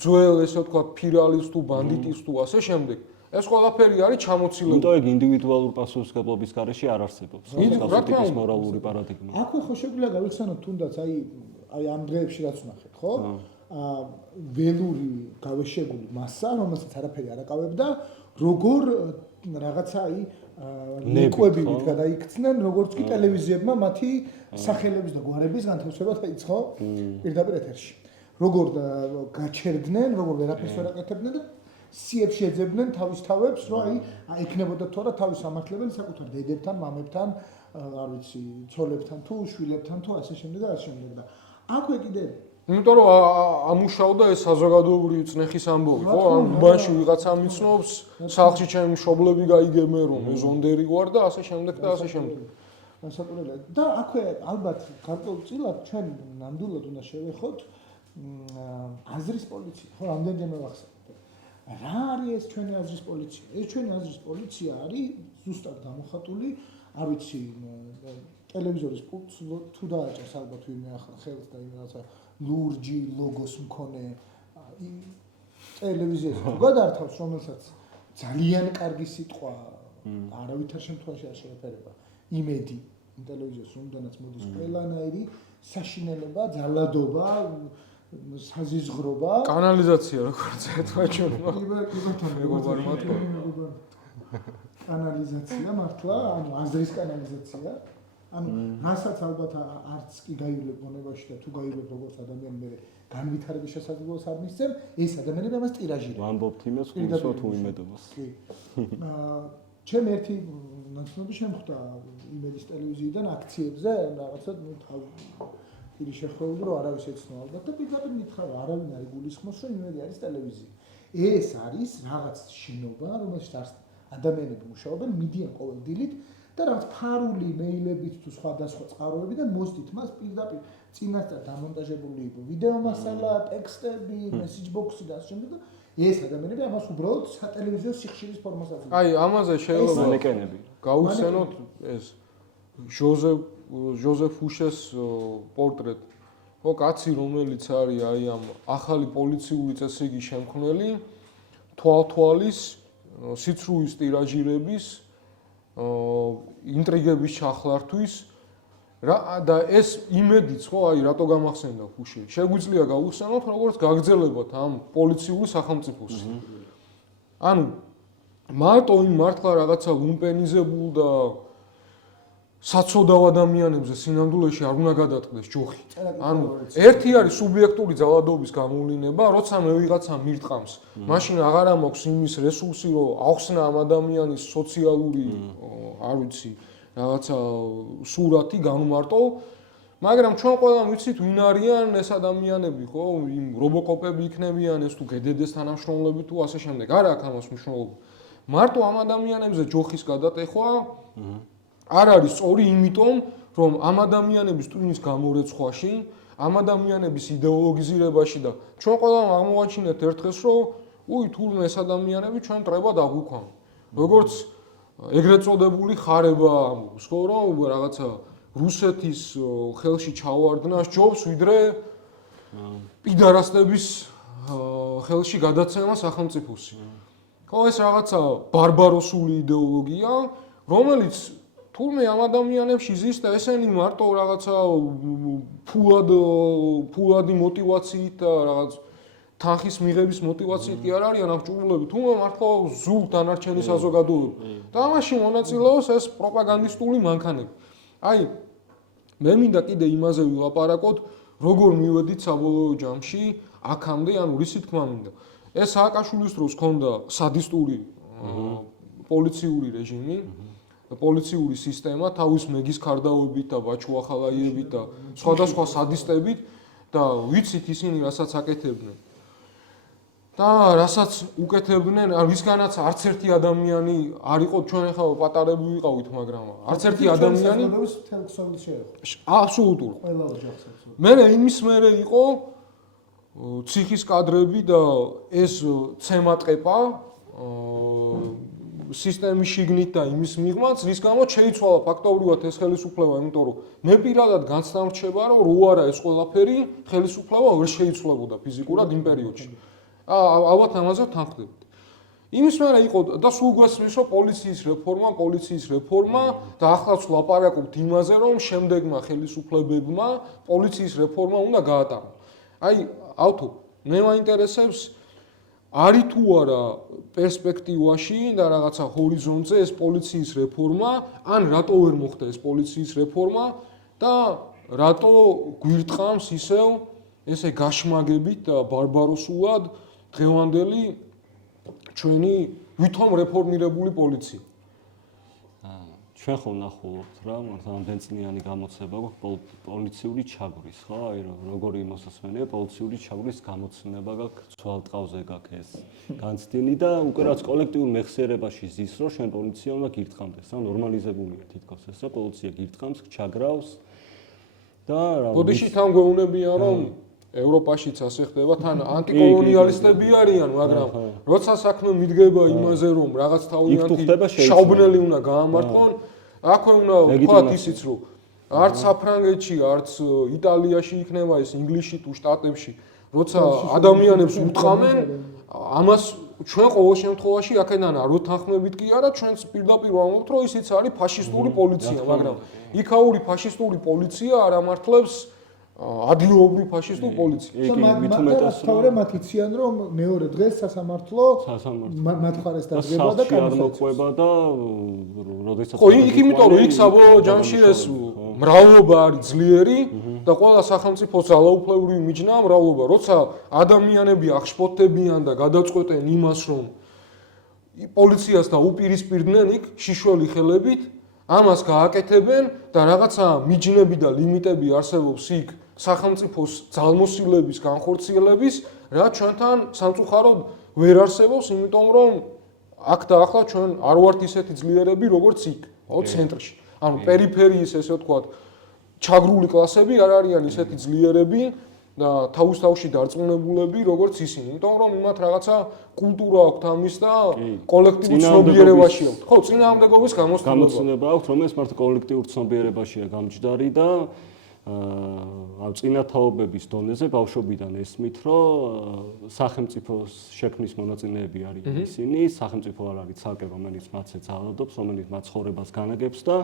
ძველ, ესე ვთქვათ, ფირალის თუ ბანდიტის თუ ასე შემდეგ, ეს ყველაფერი არის ჩამოცილებული. იმიტომ ეგ ინდივიდუალურ პასუხისმგებლობის გარეშე არ არსებობს. ეს მორალური პარადიგმა. აქვე ხო შეგვიძლია გავიხსენოთ თუნდაც აი ამ დღეებში რაც ვნახეთ, ხო? ველური გავეშებული მასა, რომელსაც არაფერი არ აკავებდა, როგორ რაღაცა ნიკვებივით გადაიქცნენ, როგორც კი ტელევიზიებმა მათი სახელების და გვარების განთავსება დაიწყო პირდაპირ ეთერში. როგორ გაჩერდნენ, როგორ ვერაფერს ვერ აკეთებდნენ და სიებში ეძებდნენ თავის თავებს, რომ ექნებოდა თუ არა თავის ამართლებენ საკუთარ დედებთან, მამებთან, არ ვიცი, ცოლებთან თუ შვილებთან თუ ასე შემდეგ და ასე შემდეგ და აქვე კიდე იმიტომ რომ ამუშავდა ეს საზოგადოებრივი წნეხის ამბავი, ხო? ან უბანში ვიღაცა მიცნობს, სახლში ჩემი მშობლები გაიგებენ რომ მე ზონდერი ვარ და ასე შემდეგ და ასე შემდეგ. მასაკვირველია. და აქვე ალბათ გარკვეულწილად ჩვენ ნამდვილად უნდა შევეხოთ აზრის პოლიცია, ხო, რამდენჯერმე ვახსენეთ. რა არის ეს ჩვენი აზრის პოლიცია? ეს ჩვენი აზრის პოლიცია არის ზუსტად გამოხატული, არ ვიცი, ტელევიზორის პულტს თუ დააჭერს ალბათ ვინმე ახლა ხელს და იმ რაღაცა ლურჯი ლოგოს მქონე ტელევიზიაში თუ გადართავს, რომელსაც ძალიან კარგი სიტყვა არავითარ შემთხვევაში არ შეეფერება იმედი ტელევიზიას, რომელთანაც მოდის ყველანაირი საშინელება, ძალადობა, საზიზღრობა, კანალიზაცია როგორც ერთმა ჩვენმა. მეგობარ მართლა. კანალიზაცია მართლა, ანუ აზრის კანალიზაცია. ანუ რასაც ალბათ არც კი გაივლებ მონებაში და თუ გაივლებ როგორც ადამიანი მე განვითარების შესაძლებლობას არ მისცემ, ეს ადამიანები ამას ტირაჟირებენ. ვამბობთ იმას, გულისო თუ იმედობას. კი. ჩემ ერთი ნაცნობი შემხვდა იმედის ტელევიზიიდან აქციებზე, რაღაცა პირი შეხვეული რომ არავის ეცნო ალბათ და პირდაპირ მითხრა რომ არავინ არ იგულისხმობს რომ იმედი არის ტელევიზია. ეს არის რაღაც შინობა, რომელშიც ადამიანები მუშაობენ, მიდიან ყოველ დილით და რაღაც ფარული მეილებით თუ სხვადასხვა წყაროებიდან მოსდით მას პირდაპირ წინასწარ დამონტაჟებული ვიდეო მასალა, ტექსტები, მესეჯ ბოქსი და ასე შემდეგ და ეს ადამიანები ამას უბრალოდ სატელევიზიო სიხშირის ფორმას აწვდიან. აი, ამაზე შეიძლება მანეკენები. გავიხსენოთ ეს ჟოზეფ ფუშეს პორტრეტი. ხო, კაცი, რომელიც არის აი ამ ახალი პოლიციური წესრიგის შემქმნელი, თვალთვალის, სიცრუის ტირაჟირების, ინტრიგების ჩახლართვის და ეს იმედიც, ხო, აი რატო გამახსენდა ფუში. შეგვიძლია გავიხსენოთ, როგორც გაგრძელებათ ამ პოლიციური სახელმწიფოს. ანუ მარტო იმ მართლა რაღაცა ლუმპენიზებულ და საცოდავ ადამიანებზე სინამდვილეში არ უნდა გადაწყდეს ჯოხი. ანუ ერთი არის სუბიექტური ძალადობის გამოვლინება, როცა მე ვიღაცა მირტყამს, მაშინ აღარ მაქვს იმის რესურსი, რომ ახსნა ამ ადამიანის სოციალური, არ ვიცი, რაღაცა სურათი განვმარტო, მაგრამ ჩვენ ყველამ ვიცით ვინ არიან ეს ადამიანები, ხო? იმ რობოკოპები იქნებიან, ეს თუ გედედეს თანამშრომლები თუ ასე შემდეგ. არა აქვს ამას მნიშვნელობა. მარტო ამ ადამიანებზე ჯოხის გადატეხვა არ არის სწორი, იმიტომ რომ ამ ადამიანების ტვინის გამორეცხვაში, ამ ადამიანების იდეოლოგიზირებაში და ჩვენ ყველამ აღმოვაჩინეთ ერთ დღეს, რომ თურმე ეს ადამიანები ჩვენ ტრებად აღვიქვამ. როგორც ეგრეთ წოდებული ხარება ამბობს, ხო, რომ რაღაცა რუსეთის ხელში ჩავარდნა სჯობს, ვიდრე პიდარასტების ხელში გადაცემა სახელმწიფოსი. ხო, ეს რაღაცა ბარბაროსული იდეოლოგია, რომელიც თურმე ამ ადამიანებში ზის და ესენი მარტო რაღაცა ფულადი мотивაციით და რაღაც თანხის მიღების мотивაციით კი არ არიან ამ ჭურულები, თუმცა მართლა ზულ დანარჩენი საზოგადოება. და ამაში მონაწილეობს ეს პროპაგანდისტული მანქანები. აი, მე მინდა კიდე იმაზე ვილაპარაკოთ, როგორ მივედით საბოლოო ჯამში აქამდე, ანუ რისი თქმა მინდა. ეს სააკაშვილის დროს ჰქონდა სადისტური პოლიციური რეჟიმი, პოლიციური სისტემა, თავის მეგის ქარდაობით და ბაჩუ ახალაიებით და სხვადასხვა სადისტებით და ვიცით ისინი რასაც აკეთებდნენ. და რასაც უკეთებდნენ, ვისგანაც არც ერთი ადამიანი არ იყო, ჩვენ ახლა პატარები ვიყავით, მაგრამ არც ერთი ადამიანი აბსოლუტურად ყველა ოჯახს მე იმის მერე იყო ციხის კადრები და ეს ცემატყეპა სისტემის შიგნით და იმის მიღმაც, რის გამოც შეიცვალა ფაქტობრივად ეს ხელისუფლება, იმიტომ რომ მე პირადად განცდა მრჩება, რომ რო არა ეს ყველაფერი ხელისუფლება ვერ შეიცვლებოდა ფიზიკურად იმ პერიოდში. ალბათ ამაზე თანხდებით. იმის მერე იყო და სულ გვესმის, რომ პოლიციის რეფორმა და ახლაც ვლაპარაკობთ იმაზე, რომ შემდეგმა ხელისუფლებებმა პოლიციის რეფორმა უნდა გაატარონ. აი, ავთო, მე მაინტერესებს არის თუ არა პერსპექტივაში და რაღაცა ჰორიზონტზე ეს პოლიციის რეფორმა, ან რატო ვერ მოხდა ეს პოლიციის რეფორმა და რატო გვირტყამს ისევ ესე გაშმაგებით და ბარბაროსულად დღევანდელი ჩვენი ვითომ რეფორმირებული პოლიცია. ჩვენ ხო ნახულობთ რა, ამდენ წლიანი გამოცება გვაქვს პოლიციური ჩაგვრის, ხო? აი როგორი მოსასმენია პოლიციური ჩაგვრის გამოცნება გაქვს, ძვალტყავზე გაქვს ეს განცდილი და უკვე რაც კოლექტიურ მეხსიერებაში ზის, რომ ჩვენ პოლიცია უნდა გირტყამდეს, რა ნორმალიზებულია თითქოს ეს, რომ პოლიცია გირტყამს, ჩაგრავს და რა. ბოდიში თან გვეუბნებიან, რომ ევროპაშიც ასე ხდება, თან ანტიკოლონიალისტები არიან, მაგრამ როცა საქმე მიდგება იმაზე, რომ რაღაც თავიანთი შაუბნელი უნდა გაამართლონ, აქვე უნდა ვთქვათ ისიც, რომ არც საფრანგეთში, არც იტალიაში იქნება ეს ინგლისში თუ შტატებში, როცა ადამიანებს უტყამენ, ამას ჩვენ ყოველ შემთხვევაში აქედან არ ვთანხმებით კი არა, ჩვენც პირდაპირ ვამბობთ, რომ ისიც არის ფაშისტური პოლიცია, მაგრამ იქაური ფაშისტური პოლიცია არ ამართლებს ადგილობრივ ფაშისტურ პოლიციას. თავი მათ იციან, რომ მეორე დღეს სასამართლო მათ ხარეს დაგება და გამოყვება და როდესაც ხო, იქ იმიტომ რომ იქ საბოლოო ჯამში ეს მრავლობა არის ძლიერი და ყველა სახელმწიფო ძალაუფლებრივი მიჯნაა მრავლობა. როცა ადამიანები აღშფოთდებიან და გადაწყვეტენ იმას, რომ პოლიციას და უპირისპირდნენ იქ შიშველი ხელებით, ამას გააკეთებენ და რაღაცა მიჯნები და ლიმიტები არსებობს იქ სახელმწიფოს ძალმოსილების განხორციელების, რა ჩვენთან სამწუხაროდ ვერ არსებობს, იმიტომ რომ აქ და ახლა ჩვენ არ ვართ ისეთი ძლიერები, როგორც იქ, ცენტრში. ანუ პერიფერიის ესე ვთქვათ, ჩაგრული კლასები არ არიან ისეთი ძლიერები და თავის-თავში დარწმუნებულები, როგორც ისინი, იმიტომ რომ იმათ რაღაცა კულტურა აქვს ამის და კოლექტიურ ცნობიერებაში აქვს. ხო, წინააღმდეგობის გამოცდილება აქვს, რომელიც მართლა კოლექტიურ ცნობიერებაშია გამჯდარი და წინათაობების დონეზე ბავშვობიდან ესმით, რომ სახელმწიფოს შექმნის მონაწილეები არიან ისინი, სახელმწიფო არ არის ცალკე, რომელიც მათზე ძალადობს, რომელიც მათ ცხოვრებას განაგებს და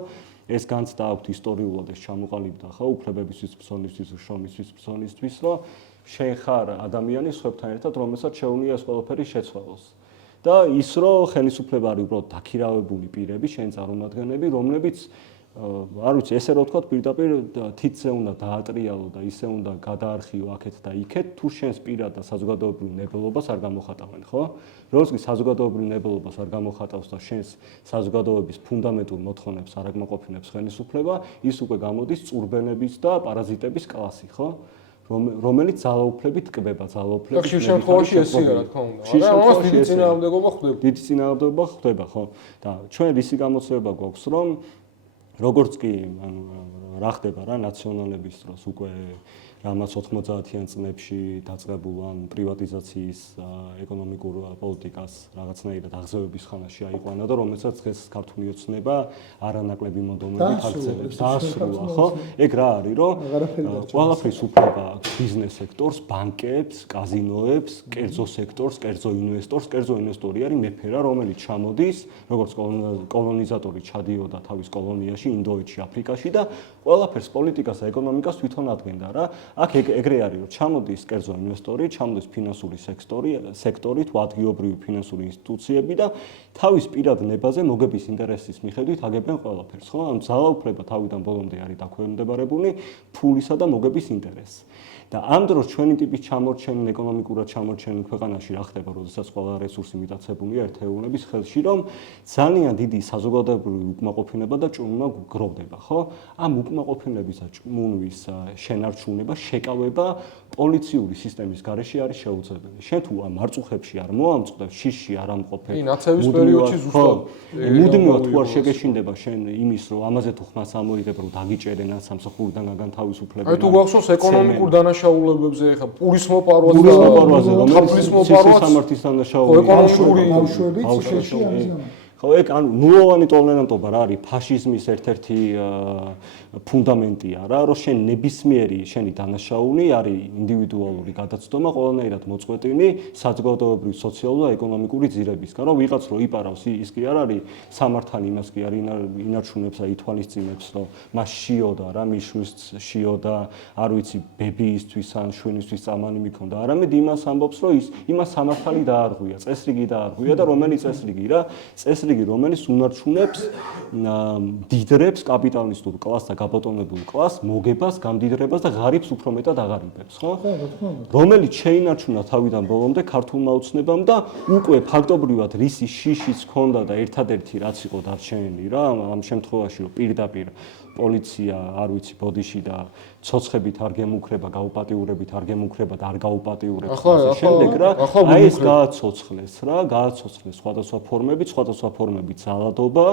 ეს განცდა აქვთ ისტორიულად ეს ჩამოყალიბდა ხო უფლებებისთვის, ბრძოლისთვის, შრომისთვის, ბრძოლისთვის, რომ შენ ხარ ადამიანი სხვებთან ერთად, რომელსაც შეუძლია ეს ყველაფერი შეცვალოს. და ის რომ ხელისუფლება არის უბრალოდ დაქირავებული პირები, შენ წარმომადგენლები, რომლებიც არ ვიცი, ესე რომ ვთქვათ, პირდაპირ თითზე უნდა დაატრიალო და ისე უნდა გადაარხიო აქეთ და იქეთ, თუ შენს პირად და საზოგადოებრივ ნებელობას არ გამოხატავენ, ხო? როგორც კი საზოგადოებრივ ნებელობას არ გამოხატავს და შენს საზოგადოების ფუნდამენტურ მოთხოვნებს არ აკმაყოფილებს ხელისუფლება, ის უკვე გამოდის წურბენების და პარაზიტების კლასი, ხო? რომელიც ძალაუფლებით ტკბება, ძალაუფლებით ხშირ შემთხვევაში ესეა, რა თქმა უნდა. მაგრამ ამას დიდი წინააღმდეგობა ხდება. დიდი წინააღმდეგობა ხდება, ხო? და ჩვენ რისი გამოცდილება გვაქვს, რომ როგორც კი რა ხდება რა ნაციონალების დროს უკვე რამაც 90-იან წლებში დაწყებულ ან პრივატიზაციის ეკონომიკურ პოლიტიკას რაღაცნაირად აღზევების ხანაში აიყვანა და რომელსაც დღეს ქართული ოცნება არანაკლები მონდომებით აქცევებს. დაასრულა, ხო? ეგ რა არის, რომ ყველაფრის უფლება აქვს ბიზნეს სექტორს, ბანკებს, კაზინოებს, კერძო სექტორს, კერძო ინვესტორს. კერძო ინვესტორი არის მეფე რა, რომელიც ჩამოდის, როგორც კოლონიზატორი ჩადიოდა თავის კოლონიაში, ინდოეთში, აფრიკაში და ყველაფერს პოლიტიკას და ეკონომიკას თვითონ ადგენდა რა. აქ ეგრე არის, რომ ჩამოდის კერძო ინვესტორი, ჩამოდის ფინანსური სექტორი, თუ ადგილობრივი ფინანსური ინსტიტუციები და თავის პირად ნებაზე მოგების ინტერესის მიხედვით აგებენ ყველაფერს, ხო? ამ ძალაუფლება თავიდან ბოლომდე არის დაქვემდებარებული ფულისა და მოგების ინტერესს. და ამ დროს ჩვენი ტიპის ჩამორჩენილ ეკონომიკურად ჩამორჩენილ ქვეყანაში რა ხდება, როდესაც ყველა რესურსი მიტაცებულია ერთეულების ხელში, რომ ძალიან დიდი საზოგადოებრივი უკმაყოფილება და ჭუმმა გროვდება, ხო? ამ უკმაყოფილების და ჭუმვის შენარჩუნება, შეკავება პოლიციური სისტემის გარეშე არის შეუძლებელი. შენ თუ ამ მარწუხებში არ მოამწყდებ, შიში არ ამყოფებ. ნაცების პერიოდში ზუსტად მუდმივად თუ არ შეგეშინდება შენ იმის, რომ ამაზე თუ ხმას ამოიღებ, რომ დაგიჭერენ ან სამსახურიდან გაგანთავისუფლებენ. აი თუ გახსოვს ეკონომიკურ დანაშაულებებზე, ხა პურის მოპარვაზე და რომელიც სამართლის დანაშაულები. ბავშვები ციხეში ამის გამო. ხო, ეგ ანუ ნულოვანი ტოლერანტობა რა არის ფაშიზმის ერთ-ერთი ფუნდამენტია რა, რომ შენ ნებისმიერი შენი დანაშაული არის ინდივიდუალური გადაცდომა ყველანაირად მოწყვეტილი საზოგადოებრივი, სოციალური და ეკონომიკური ძირებისგან, რომ ვიღაც რო იპარავს, ის კი არ არის სამართალი, იმას კი არ ინარჩუნებს და ითვალისწინებს, რომ მას შიოდა რა, მიშვილს შიოდა, არ ვიცი, ბებიისთვის ან შვენისთვის წამალი მიქონდა, არამედ იმას ამბობს, რომ იმას სამართალი დაარღვია, წესრიგი დაარღვია და რომელი წესრიგი რა, წესრიგი რომელიც უნარჩუნებს დიდრებს კაპიტალისტურ კლასს და გაბატონებულ კლასს, მოგებას, გამდიდრებას და ღარიბს უფრო მეტად აღარიბებს, ხო? რომელიც შეინარჩუნა თავიდან ბოლომდე ქართულმა ოცნებამ და უკვე ფაქტობრივად რისი შიშიც ჰქონდა და ერთადერთი რაც იყო დარჩენილი რა, ამ შემთხვევაში რომ პირდაპირ პოლიცია, არ vicი, ბოდიში და ცოცხებით არ გემუქრება, გაუპატიურებით არ გემუქრება და არ გაუპატიურებს ასე შემდეგ რა. აი ეს გააცოცხლეს რა, გააცოცხლეს სხვადასხვა ფორმებით ძალადობა,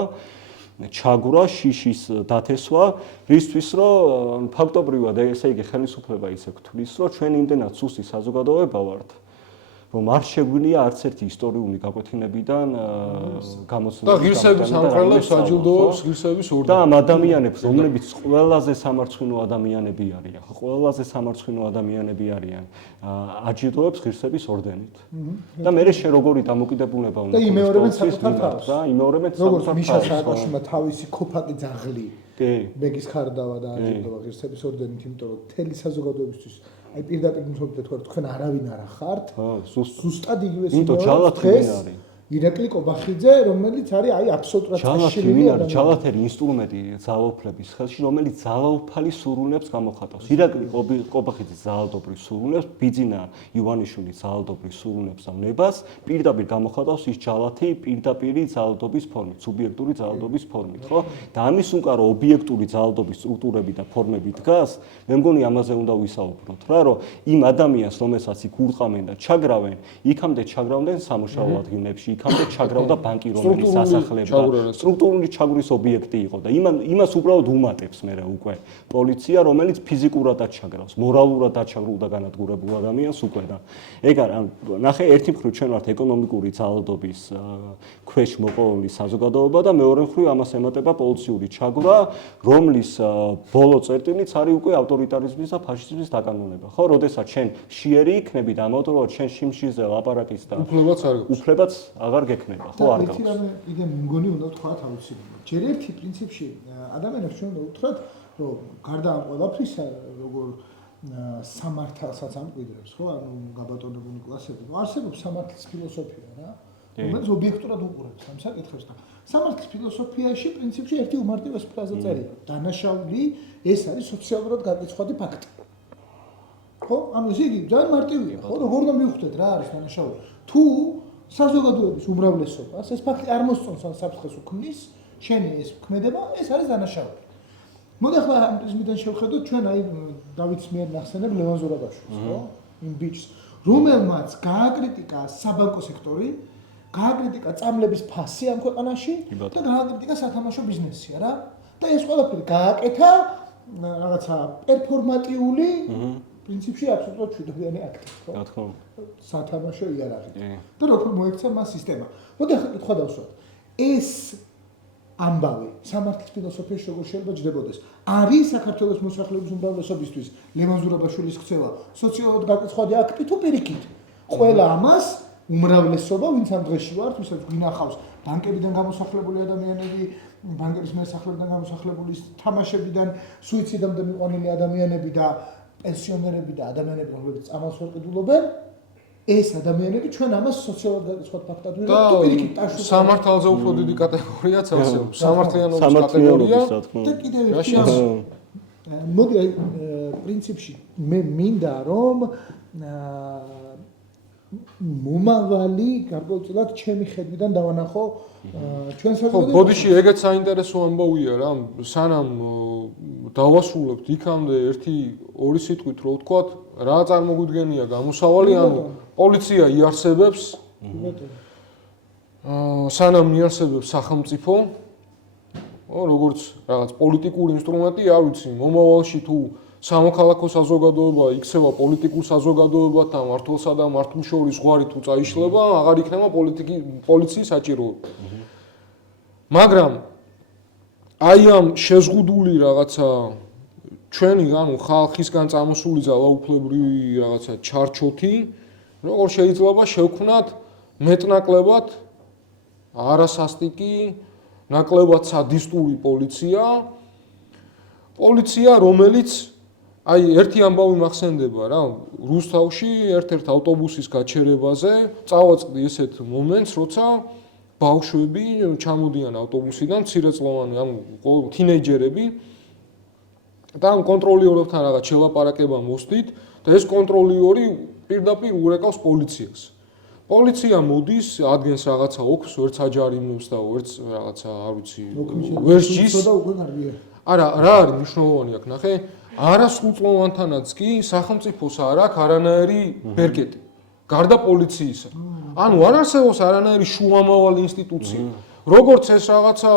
ჩაგვრა, შიშის დათესვა, რისთვის რომ ფაქტობრივად ესე იგი ხელისუფლება ისე გთვლის, რომ ჩვენ იმდენად სუსტი საზოგადოება ვართ, რომ არ შეგვიძლია არც ერთი ისტორიული გაკვეთილებიდან გამოცდილება და ღირსების ამყრელებს აჯილდოებს ღირსების ორდენი. და ამ ადამიანებს, რომლებიც ყველაზე სამარცხვინო ადამიანები არიან, ყველაზე სამარცხვინო ადამიანები არიან, აჯილდოებს ღირსების ორდენით. და მე შე როგორი დამოკიდებულება უნდა და იმეორებენ საკუთარ თავს. და იმეორებენ საკუთარ თავს. როგორც მიშა სააკაშვილმა თავისი ქოფაკი ძაღლი ბეგის ხარდავა და აჯილდოვა ღირსების ორდენით, იმიტომ რომ თელი საზოგადოებისთვის აი პირდაპირ მithobdet ვარ თქვენ არავინ არ ახართ. ზუსტად იგივე სიმბოლო. ირაკლი კობახიძე, რომელიც არის აი აბსოლუტურად საშინელი ადამიანი. ჯალათერი ინსტრუმენტი ძალაუფლების ხელში, რომელიც ძალაუფალი სურვილებს გამოხატავს. ირაკლი კობახიძე ძალადობრივ სურვილებს, ბიძინა ივანიშვილი ძალადობრივ სურვილებს და ნებას პირდაპირ გამოხატავს ის ჯალათი პირდაპირი ძალადობის ფორმით, სუბიექტური ძალადობის ფორმით, ხო? და ამის უკარო ობიექტური ძალადობის სტრუქტურები და ფორმები დგას, მე მგონი ამაზე უნდა ვისაუბროთ რა, რომ იმ ადამიანს, რომელსაც იქ ურყავენ და ჩაგრავენ, იქამდე ჩაგრავდნენ სამუშაო ადგილებში, იქამდე ჩაგრავდა ბანკი, რომელიც ასახლებდა სტრუქტურული ჩაგვრის ობიექტი იყო და იმას უბრალოდ უმატებს მე უკვე პოლიცია, რომელიც ფიზიკურადაც ჩაგრავს, მორალურადაც ჩაგროვდა განადგურებულ ადამიანს უკვე და ეგ არა, ნახე, ერთი მხრივ ჩვენ ვართ ეკონომიკური ძალადობის ქვეშ მოყოლილი საზოგადოება და მეორე მხრივ ამას ემატება პოლიციური ჩაგვრა, რომლის ბოლო წერტილიც არის უკვე ავტორიტარიზმის და ფაშიზმის დაკანონება, ხო? როდესაც შენ შიერი იქნები და ამავდროულად შენ შიმშილზე ლაპარაკის და უფლებაც აღარ გექნება, ხო, არ გავს. კიდე მგონი უნდა ვთქვა თავისი. ჯერ ერთი პრინციპში ადამიანებს ჩვენ უნდა უთხრათ, რომ გარდა ამ ყველაფრისა, როგორ სამართალსაც ამკვიდრებს, ხო, ანუ გაბატონებული კლასები, არსებობს სამართლის ფილოსოფია რა, რომელიც ობიექტურად უყურებს ამ საკითხებს და სამართლის ფილოსოფიაში პრინციპში ერთი უმარტივესი ფრაზა წერია. დანაშაული ეს არის სოციალურად გარკვეცხვადი ფაქტი. ხო, ანუ ესე იგი ძალიან მარტივია, ხო, როგორ უნდა მივხვდეთ რა არის დანაშაული. თუ საზოგადოების უმრავლესობას ეს ფაქტი არ მოსწონს ან საფრთხეს უქმნის, შენი ეს ქმედება, ეს არის დანაშაული. მოდი ახლა ამ პრიზმიდან შევხედოთ ჩვენ აი დავითს მიერ ნახსენებ ლევან ზურაბაშვილს, ხო? იმ ბიჭს, რომელმაც გააკრიტიკა საბანკო სექტორი, გააკრიტიკა წამლების ფასი ამ ქვეყანაში და გააკრიტიკა სათამაშო ბიზნესი, რა. და ეს ყველაფერი გააკეთა რაღაცა პერფორმატიული პრინციპში აბსოლუტურად მშვიდობიანი აქტი, ხო? რა თქმა უნდა. სათამაშო იარაღი. კი. და როგორ მოექცა მას სისტემა. მოდი ახლა კითხვა დავსვათ. ეს ამბავი სამართლის ფილოსოფიაში როგორ შეიძლება ჯდებოდეს? არის საქართველოს მოსახლეობის უმრავლესობისთვის ლევან ზურაბაშვილის ქცევა სოციალურად გაკიცხადი აქტი თუ პირიქით? ყველა ამას უმრავლესობა, ვინც ამ დღეში ვართ, ვისაც გვინახავს ბანკებიდან გამოსახლებული ადამიანები, ბანკების მესახლებიდან გამოსახლებული თამაშებიდან, სუიციდამდე მიყვანილი ადამიანები და პენსიონერები და ადამიანები, რომლებიც წამალს ვერყიდულობენ, ეს ადამიანები ჩვენ ამას სოციალურად გაკიცხავთ ფაქტად ვიღებთ თუ პირიქით ტაშუს სამართალზე უფრო დიდი კატეგორიაა ცალსეული სამართლიანობის კატეგორია რა თქმა და უნდა. კიდევ ერთი მოდი პრინციპში მე მინდა რომ მომავალი გარკვეულწილად ჩემი ხედვიდან დავანახო ჩვენ ხო, ბოდიში ეგეც საინტერესო ამბავია რა, სანამ დავასრულებთ იქამდე ერთი ორი სიტყვით რო ვთქვათ, რა წარმოგვიდგენია გამოსავალი, ანუ პოლიცია იარსებებს, სანამ იარსებებს სახელმწიფო, როგორც რაღაც პოლიტიკური ინსტრუმენტი, არ ვიცი, მომავალში თუ სამოქალაქო საზოგადოება იქცევა პოლიტიკურ საზოგადოებად და მართლსა და მართლ შორის ზღვარი თუ წაიშლება, აღარ იქნება პოლიციის საჭიროება. მაგრამ აი ამ შეზღუდული რაღაცა ჩვენი, ანუ ხალხისგან წამოსული ძალაუფლებრივი რაღაცა ჩარჩოთი, როგორ შეიძლება შევქმნათ მეტნაკლებად არასასტიკი, ნაკლებად სადისტური პოლიცია, რომელიც აი ერთი ამბავი მახსენდება რა, რუსთავში ერთ-ერთ ავტობუსის გაჩერებაზე წავაწყდი ესეთ მომენტს, როცა ბავშვები ჩამოდიან ავტობუსიდან, მცირეწლოვანი, ანუ თინეიჯერები და ამ კონტროლიორებთან რაღაც შელაპარაკება მოსდით და ეს კონტროლიორი პირდაპირ ურეკავს პოლიციას. პოლიცია მოდის, ადგენს რაღაცა ოქს, ვერც აჯარიმებს და ვერც რაღაცა, არ ვიცი, ვერც ჯის და უკვე კარგია. არა, რა არის მნიშვნელოვანი აქ ნახე? არასრულწლოვანთანაც კი სახელმწიფოს არ აქვს არანაირი ბერკეტი, გარდა პოლიციისა. ანუ არ არსებობს არანაირი შუამავალი ინსტიტუცია. როგორც ეს რაღაცა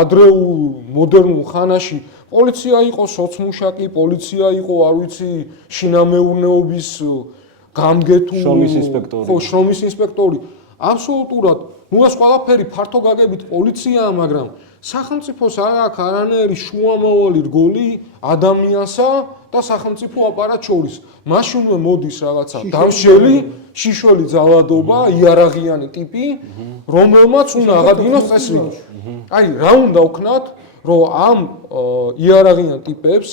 ადრეულ მოდერნულ ხანაში პოლიცია იყო სოცმუშაკი, პოლიცია იყო, არ ვიცი, შინამეურნეობის გამგე თუ შრომის ინსპექტორი. ხო, შრომის ინსპექტორი. აბსოლუტურად, ნუ ეს ყველაფერი ფართო გაგებით პოლიციაა, მაგრამ სახელმწიფოს არ აქვს არანაირი შუამავალი რგოლი ადამიანსა და სახელმწიფო აპარატს შორის. მაშინვე მოდის რაღაცა დამშელი, შიშველი ძალადობა, იარაღიანი ტიპი, რომელმაც უნდა აღადგინოს წესრიგი. აი, რა უნდა ვქნათ, რომ ამ იარაღიან ტიპებს,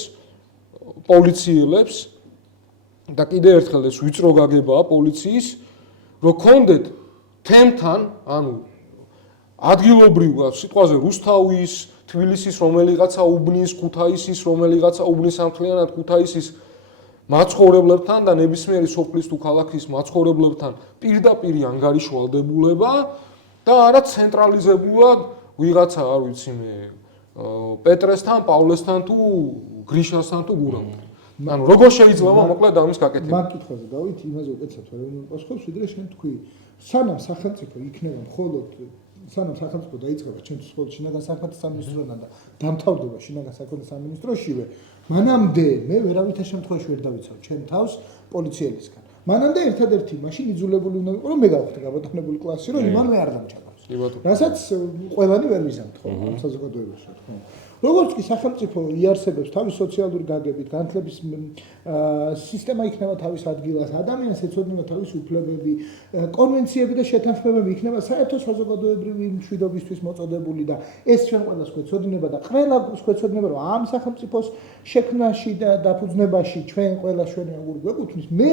პოლიციელებს და კიდევ ერთხელ ეს ვიწრო გაგებაა პოლიციის, რომ კონდეთ თემთან, ანუ ადგილობრივ სიტყვაზე რუსთავის, თბილისის რომელიღაცა უბნის, ქუთაისის რომელიღაცა უბნის სამთლიანად ქუთაისის მაცხოვრებლებთან და ნებისმიერი სოფლის თუ ქალაქის მაცხოვრებლებთან პირდაპირი ანგარიშვალდებულება და არა ცენტრალიზებულად ვიღაცა, არ ვიცი მე, პეტრესთან, პავლესთან თუ გრიშასთან თუ გურამთან. ანუ როგორ შეიძლება მოკლედ ამის გაკეთება? მაგ კითხვაზე გავით, იმაზე უკეთესად ვერ მოპასუხებს, ვიდრე შენ თქვი, სანამ სახელმწიფო იქნება მხოლოდ სანამ სახელმწიფო დაიწყება ჩემთვის მხოლოდ შინაგან საქმეთა სამინისტროდან და დამთავრდება შინაგან საქმეთა სამინისტროშივე, მანამდე მე ვერავითარ შემთხვევაში ვერ დავიცავ ჩემ თავს პოლიციელისგან. მანამდე ერთადერთი მაშინ იძულებული უნდა ვიყო, რომ მე გავხდე გაბატონებული კლასი, რომ იმანვე არ დამჭადავს. რასაც ყველანი ვერ ვიზამთ ხო ამ საზოგადოებაში, რა თქმა უნდა. როგორც კი სახელმწიფო იარსებებს თავის სოციალური გაგებით, განათლების სისტემა იქნება თავის ადგილას, ადამიანს ეცოდინება თავის უფლებები, კონვენციები და შეთანხმებები იქნება საერთო საზოგადოებრივი მშვიდობისთვის მოწოდებული და ეს ჩვენ ყველას გვეცოდინება და ყველა გვეცოდინება, რომ ამ სახელმწიფოს შექმნაში და დაფუძნებაში ჩვენ ყველა ჩვენი აგური გვეკუთვნის. მე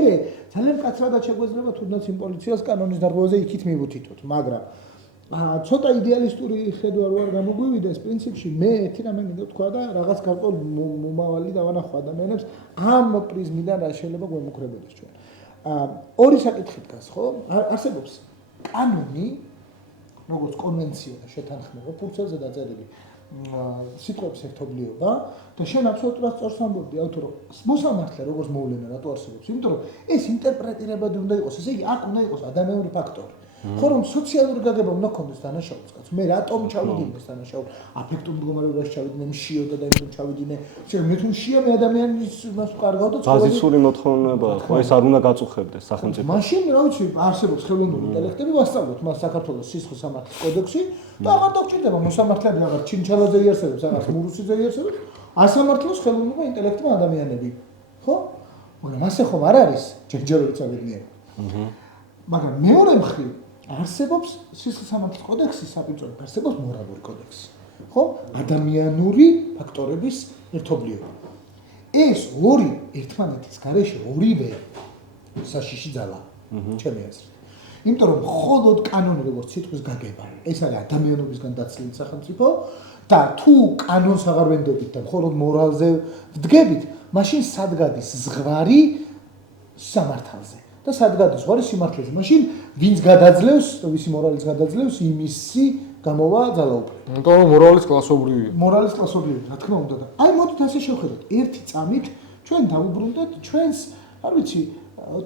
ძალიან კაცრადად შეგვეძლება თუნდაც იმ პოლიციას კანონის დარღვევაზე იქით მივუთითოთ, მაგრამ ცოტა იდეალისტური ხედვა რო არ გამოგვივიდეს, პრინციპში მე ერთი რამე მინდა თქვა და რაღაც გარკვეულ მომავალი დავანახო ადამიანებს ამ პრიზმიდან რა შეიძლება გვემუქრებოდეს ჩვენ. ორი საკითხი დგას, ხო? არსებობს კანონი, როგორც კონვენცია და შეთანხმება, ფურცელზე დაწერილი სიტყვების ერთობლიობა და შენ აბსოლუტურად სწორს ამბობდი, ავთო რომ მოსამართლე როგორც მოვლენა რატო არსებობს? იმიტომ რომ ეს ინტერპრეტირებადი უნდა იყოს, ესე იგი აქ უნდა იყოს ადამიანური ფაქტორი. ხო რომ სოციალური გაგება უნდა ქონდეს დანაშაულს კაც. მე რატომ ჩავიდინე დანაშაულ აფექტურ მდგომარეობაში ჩავიდინე, მშიოდა და იმით ჩავიდინე. მე თუ მშია მე ადამიანის მას ვკარგავ და ბაზისური მოთხოვნება ხო ეს არ უნდა გაწუხებდეს სახელმწიფო. მაშინ რა ვიცი არსებობს ხელოვნური ინტელექტები ვასწავლოთ მას საქართველოს სისხლის სამართლის კოდექსი და აღარ დაგჭირდება მოსამართლეები აღარ ჩინჩალაძე იარსებებს, აღარ მურუსიძე იარსებებს, ასამართლოს ხელოვნურმა ინტელექტმა ადამიანები. ხო? მაგრამ ასე ხომ არ არის ჯერჯერობით საბედნიერო. მაგრამ მეორე მხრივ არსებობს სისხლის სამართლის კოდექსი, საპირწონედ არსებობს მორალური კოდექსი. ხო? ადამიანური ფაქტორების ერთობლიობა. ეს ორი ერთმანეთის გარეშე ორივე საშიში ძალა. ჩემი აზრით. იმიტომ რომ მხოლოდ კანონი როგორც სიტყვის გაგება, ეს არის ადამიანობისგან დაცლილი სახელმწიფო და თუ კანონს აღარ ვენდობით და მხოლოდ მორალზე ვდგებით, მაშინ სად გადის ზღვარი სამართალზე და სად გადის ზღვარი სიმართლეზე. მაშინ ვინც გადაძლევს, ვისი მორალის გადაძლევს, იმისი გამოვა ძალაუფლება. იმიტომ რომ მორალის კლასობრივია. მორალის კლასობრივია, რა თქმა უნდა და აი მოდით ასე შევხედოთ, ერთი წამით ჩვენ დავუბრუნდეთ ჩვენს, არ ვიცი,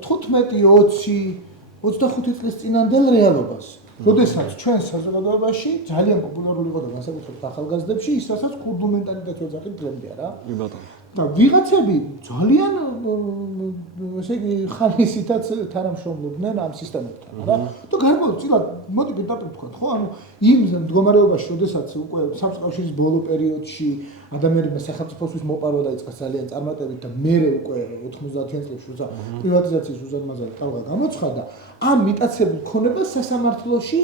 15, 20, 25 წლის წინანდელ რეალობას. როდესაც ჩვენ საზოგადოებაში ძალიან პოპულარული იყო და განსაკუთრებით ახალგაზრდებში ის, რასაც ქურდულ მენტალიტეტი ოძახით დღემდე რა. კი ბატონო. და ვიღაცები ძალიან ესე იგი ხალისითაც თანამშრომლობდნენ ამ სისტემებთან, რა. და გარკვეულწილად მოდი პირდაპირ ვთქვათ, ხო, ანუ იმ მდგომარეობაში, როდესაც უკვე საბჭოთა კავშირის ბოლო პერიოდში ადამიანებმა სახელმწიფოსთვის მოპარვა დაიწყეს ძალიან წარმატებით და მერე უკვე 90-იან წლებში როცა პრივატიზაციის უზარმაზარი ტალღა გამოცხადდა, ამ მიტაცებულ ქონებას სასამართლოში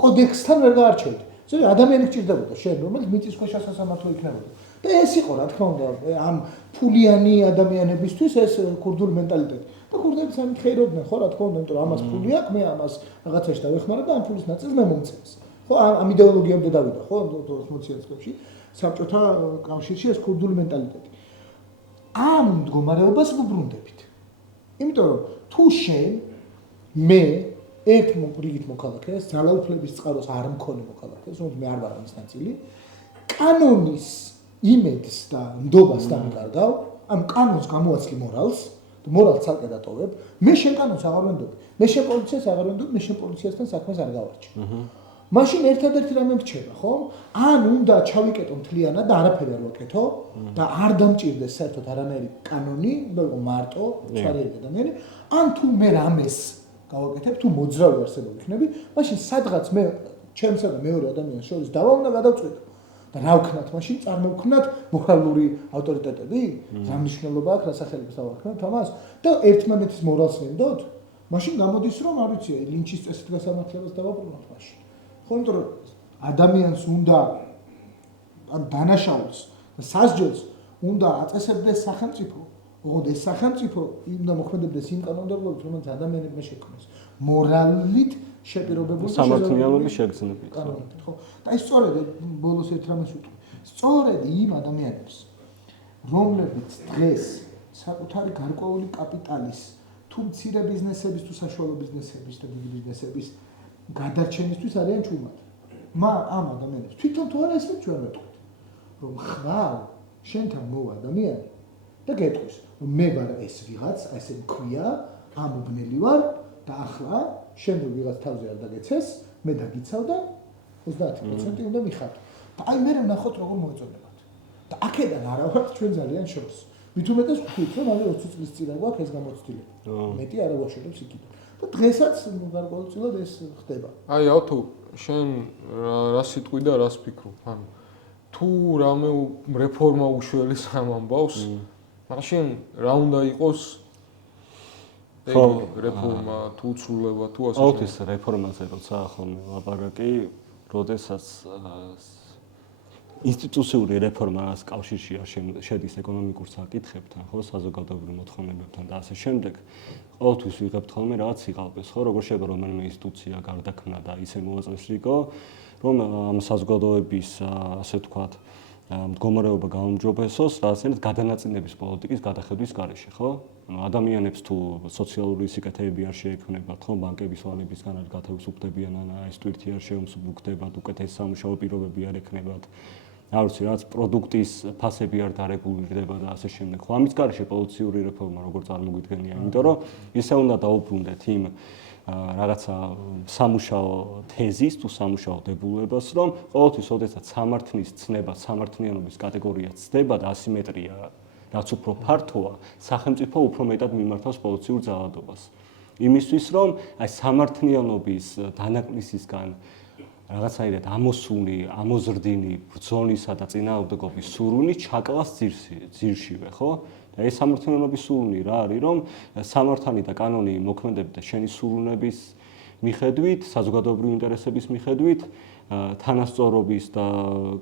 კოდექსთან ვერ გაარჩევდი. ზოგადად ადამიანი გჭირდებოდა შენ, რომელიც მიწისქვეშა სასამართლო იქნებოდა. და ეს იყო, რა თქმა უნდა, ამ ფულიანი ადამიანებისთვის ეს ქურდული მენტალიტეტი. და ქურდებიც ამით ხეირობდნენ, ხო, რა თქმა უნდა, იმიტომ რომ ამას ფული აქვს, მე ამას რაღაცაში დავეხმარა და ამ ფულის ნაწილს მე მომწევს. ხო, ამ იდეოლოგიამდე დავიდა, ხო, 80-იან წლებში საბჭოთა კავშირში ეს ქურდული მენტალიტეტი. ამ მდგომარეობას ვუბრუნდებით. იმიტომ რომ თუ შენ მე ერთ რიგით მოქალაქეს, ძალაუფლების წყაროს არ მქონე მოქალაქეს, რომელიც მე არ ვარ ამის ნაწილი, კანონის იმედს და ნდობას დამიკარგავ, ამ კანონს გამოვაცლი მორალს, და მორალს ცალკე დატოვებ, მე შენ კანონს აღარ ვენდობ, მე შენ პოლიციას აღარ ვენდობ, მე შენ პოლიციასთან საქმეს არ გავარჩევ. მაშინ ერთადერთი რამე რჩება, ხო? ან უნდა ჩავიკეტო მთლიანად და არაფერი არ ვაკეთო და არ დამჭირდეს საერთოდ არანაირი კანონი, უნდა იყო მარტო, ცვალიერი ადამიანი, ან თუ მე რამეს გავაკეთებ, თუ მოძრავი არსებობ იქნები, მაშინ სადღაც მე ჩემსა და მეორე ადამიანს შორის დავა უნდა გადავწყვიტო. და რა ვქნათ მაშინ წარმოვქნათ მორალური ავტორიტეტები? რა მნიშვნელობა აქვს, რა სახელებს დავაქმნათ ამას? და ერთმანეთის მორალს ვენდოთ? მაშინ გამოდის რომ არ ვიცი, ლინჩის წესით გასამართლებას დავაბრუნოთ მაშინ. ხო, იმიტომ რომ ადამიანს უნდა ან დანაშაულს და სასჯელს უნდა აწესებდეს სახელმწიფო. ოღონდ ეს სახელმწიფო უნდა მოქმედებდეს იმ კანონმდებლობით, რომელიც ადამიანებმა შექმნეს. მორალით შეპირობებული სამართლიანობის შეგრძნებით. კანონით, ხო? და ეს სწორედ ბოლოს ერთ რამეს ვიტყვი. სწორედ იმ ადამიანებს, რომლებიც დღეს საკუთარი გარკვეული კაპიტალის თუ მცირე ბიზნესების თუ საშუალო ბიზნესების და დიდი ბიზნესების გადარჩენისთვის არიან ჩუმად. ამ ადამიანებს თვითონ თუ არა ესეც ჩვენ ვეტყვით, რომ ხვალ შენთან მოვა ადამიანი და გეტყვის, რომ მე ვარ ეს ვიღაც, ესე მქვია, ამობნელი ვარ და ახლა შენ რო ვიღაც თავზე არ დაგეცეს, მე დაგიცავ და 30% უნდა მიხატო. და აი მე ვნახოთ როგორ მოეწოდებათ. და აქედან არა ვარ ჩვენ ძალიან შორს. მით უმეტეს ვთქვით, რომ აი 20 წლის წინ გვაქვს ეს გამოცდილება. მეტი არა ვაშორებს იქიდან. და დღესაც გარკვეულწილად ეს ხდება. აი ავთო, შენ რა სიტყვი და რას ფიქრობ? ანუ თუ რამე რეფორმა უშველის ამ ამბავს, მაშინ რა უნდა იყოს რეფორმა თუ უცვლელობა თუ ასე. აუთის რეფორმაზე როცა ხოლმე ლაპარაკი, როდესაც ინსტიტუციური რეფორმას კავშირში არ შედის ეკონომიკურ საკითხებთან, ხო, საზოგადოებრივ მოთხოვნებებთან და ასე შემდეგ, ყოველთვის ვიღებთ ხოლმე რაღაც სიყალბეს, ხო, როგორ შეიძლება რომელიმე ინსტიტუცია გარდაქმნა და ისე მოაწესრიგო, რომ ამ საზოგადოების, ასე ვთქვათ, მდგომარეობა გაუმჯობესოს, რაღაცნაირად გადანაწილების პოლიტიკის გადახედვის გარეშე, ხო? ანუ ადამიანებს თუ სოციალური სიკეთეები არ შეექმნებათ, ხო, ბანკების ვალებისგან არ გათავისუფლებიან, ან ეს ტვირთი არ შეუმსუბუქდებათ, უკეთესი სამუშაო პირობები არ ექნებათ. არ ვიცი, რაც პროდუქტის ფასები არ დარეგულირდება და ასე შემდეგ. ხო, ამის გარშე პოლიციური რეფორმა როგორ წარმოგვიდგენია, იმიტომ რომ ისე უნდა დაუბრუნდეთ იმ რაღაცა სამუშაო თეზის თუ სამუშაო დებულებას, რომ ყოველთვის ოდესაც სამართლის ცნება, სამართლიანობის კატეგორია ცდება და ასიმეტრია რაც უფრო ფართოა, სახელმწიფო უფრო მეტად მიმართავს პოლიციურ ძალადობას. იმისთვის, რომ აი სამართლიანობის დანაკლისისგან რაღაცაირად ამოსული, ამოზრდილი ბრძოლისა და წინააღმდეგობის სურვილი ჩაკლას ძირშივე, ხო? და ეს სამართლიანობის სურვილი რა არის, რომ სამართალი და კანონი მოქმედებდა შენი სურვილების მიხედვით, საზოგადოებრივი ინტერესების მიხედვით, თანასწორობის და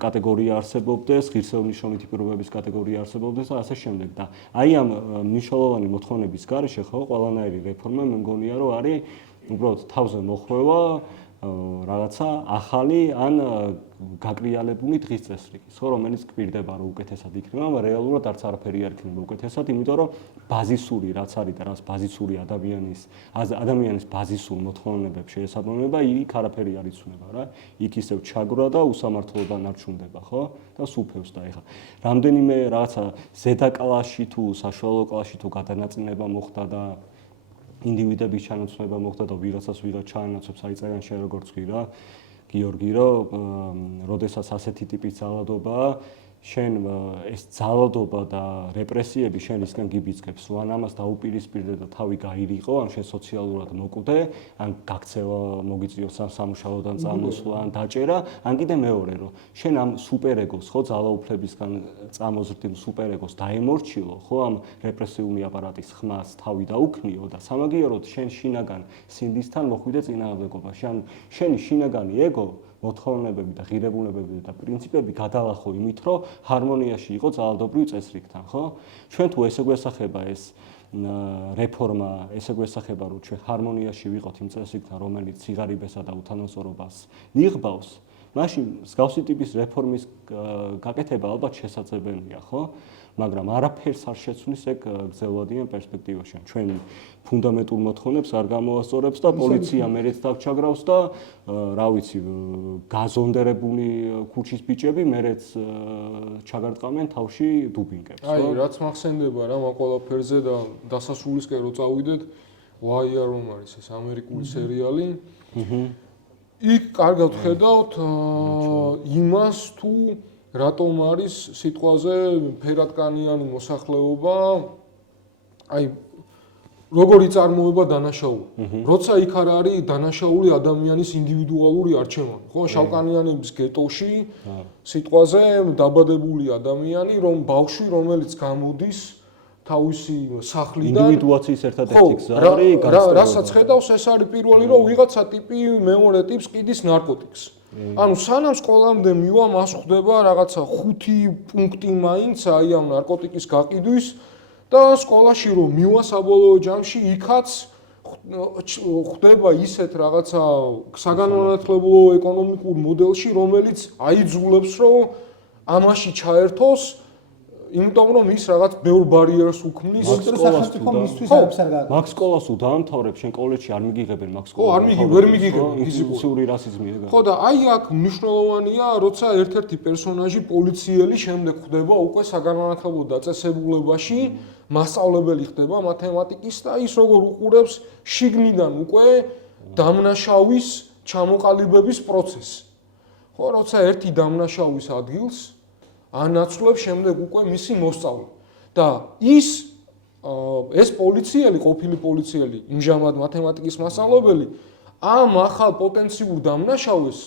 კატეგორია არსებობდეს, ღირსეულნიშნული პირობების კატეგორია არსებობდეს და ასე შემდეგ. და აი ამ მნიშვნელოვანი მოთხოვნების გარეშე ხო ყველანაირი რეფორმა მე მგონია რომ არის უბრალოდ თავზე მოხვევა რაღაცა ახალი ან გაკრიალებული დღის წესრიგის, ხო, რომელიც გვირდება რომ უკეთესად იქნება, მაგრამ რეალურად არც არაფერი არ იქნება უკეთესად, იმიტომ რომ ბაზისური რაც არის და რაც ბაზისური ადამიანის ბაზისურ მოთხოვნებებს შეესაბამება, იქ არაფერი არ იცვლება რა. იქ ისევ ჩაგვრა და უსამართლობა ნარჩუნდება, ხო? და სუფევს და ეხლა რამდენიმე რაღაცა ზედა კლასში თუ საშუალო კლასში თუ გადანაწილება მოხდა და ინდივიდების ჩანაცვლება მოხდა და ვიღაცას ვიღაც ჩაანაცვლებს, აი წერან შენ როგორ თქვი რა, გიორგი, რომ როდესაც ასეთი ტიპის ძალადობაა, შენ ეს ძალადობა და რეპრესიები შენისგან გიბიძგებს, ან ამას დაუპირისპირდე და თავი გაირიყო, ან შენ სოციალურად მოკვდე, ან გაქცევა მოგიწიოს ამ სამუშაოდან წამოსვლა, ან დაჭერა, ან კიდე მეორე, რომ შენ ამ სუპერეგოს, ხო, ძალაუფლებისგან წამოზრდილ სუპერეგოს დაემორჩილო, ხო, ამ რეპრესიული აპარატის ხმას თავი დაუქმნიო და სამაგიეროდ შენ შინაგან სინდისთან მოხვიდე წინააღმდეგობაში, ან შენი შინაგანი ეგო მოთხოვნებები და ღირებულებები და პრინციპები გადალახო იმით, რომ ჰარმონიაში იყო ძალადობრივ წესრიგთან, ხო? ჩვენ თუ ესე გვესახება ეს რეფორმა, ესე გვესახება, რომ ჩვენ ჰარმონიაში ვიყოთ იმ წესრიგთან, რომელიც სიღარიბესა და უთანასწორობას ნიღბავს, მაშინ მსგავსი ტიპის რეფორმის გაკეთება ალბათ შესაძლებელია, ხო? მაგრამ არაფერს არ შეცვლის ეგ გრძელვადიან პერსპექტივაში. ჩვენ ფუნდამენტურ მოთხოვნებს არ გამოასწორებს და პოლიცია მერეც დაგჩაგრავს და რა ვიცი, გაზონდერებული ქუჩის ბიჭები მერეც ჩაგარტყამენ თავში დუბინგებს. აი, რაც მახსენდება რა ამ ყველაფერზე და დასასრულისკენ რო წავიდეთ, Wire რომ არის ეს ამერიკული სერიალი. იქ კარგად ხედავთ იმას თუ რატომ არის სიტყვაზე ფერადკანიანი მოსახლეობა, აი როგორ იწარმოება დანაშაული. როცა იქ არ არის დანაშაული ადამიანის ინდივიდუალური არჩევანი, ხო, შავკანიანების გეტოში სიტყვაზე დაბადებული ადამიანი, რომ ბავშვი, რომელიც გამოდის თავისი სახლიდან ინდივიდუაციის ერთადერთი გზა არის გასწორება. რასაც ხედავს, ეს არის პირველი, რომ ვიღაცა ტიპი მეორე ტიპს ყიდის ნარკოტიკს. ანუ სანამ სკოლამდე მივა, მას ხვდება რაღაცა 5 პუნქტი მაინც აი ამ ნარკოტიკის გაყიდვის და სკოლაში რომ მივა საბოლოო ჯამში იქაც ხვდება ისეთ რაღაცა საგანმანათლებლო ეკონომიკურ მოდელში, რომელიც აიძულებს რომ ამაში ჩაერთოს, იმიტომ რომ ის რაღაც ბევრ ბარიერს უქმნის. სახელმწიფო მისთვის არაფერს არ გააკეთებს. მაგ სკოლას უდაამთავრებ, შენ კოლეჯში არ მიგიღებენ მაგ სკოლას. ხო, ვერ მიგიღებენ ფიზიკური რასიზმი ეგაა. ხო და აი აქ მნიშვნელოვანია, როცა ერთ-ერთი პერსონაჟი პოლიციელი შემდეგ ხდება უკვე საგანმანათლებლო დაწესებულებაში, მასწავლებელი ხდება მათემატიკის და ის როგორ უყურებს შიგნიდან უკვე დამნაშავის ჩამოყალიბების პროცესს. ხო, როცა ერთი დამნაშავის ადგილს ანაცვლებს შემდეგ უკვე მისი მოსწავლე. და ეს პოლიციელი, ყოფილი პოლიციელი, იმჟამად მათემატიკის მასწავლებელი, ამ ახალ პოტენციურ დამნაშავეს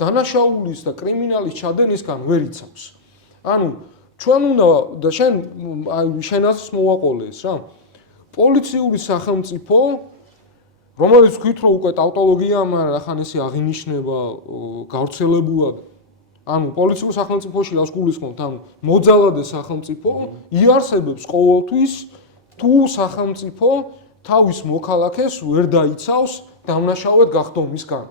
დანაშაულის და კრიმინალის ჩადენისგან ვერ იცავს. ანუ ჩვენ უნდა და შენაც მოვაყოლეს რა. პოლიციური სახელმწიფო, რომელიც ვქვით რომ უკვე ტავტოლოგია, მაგრამ ახან ესე აღინიშნება გავრცელებულად. ანუ პოლიციურ სახელმწიფოში რას გულისხმობთ? ანუ მოძალადე სახელმწიფო იარსებებს ყოველთვის თუ სახელმწიფო თავის მოქალაქეს ვერ დაიცავს დამნაშავედ გახდომისგან.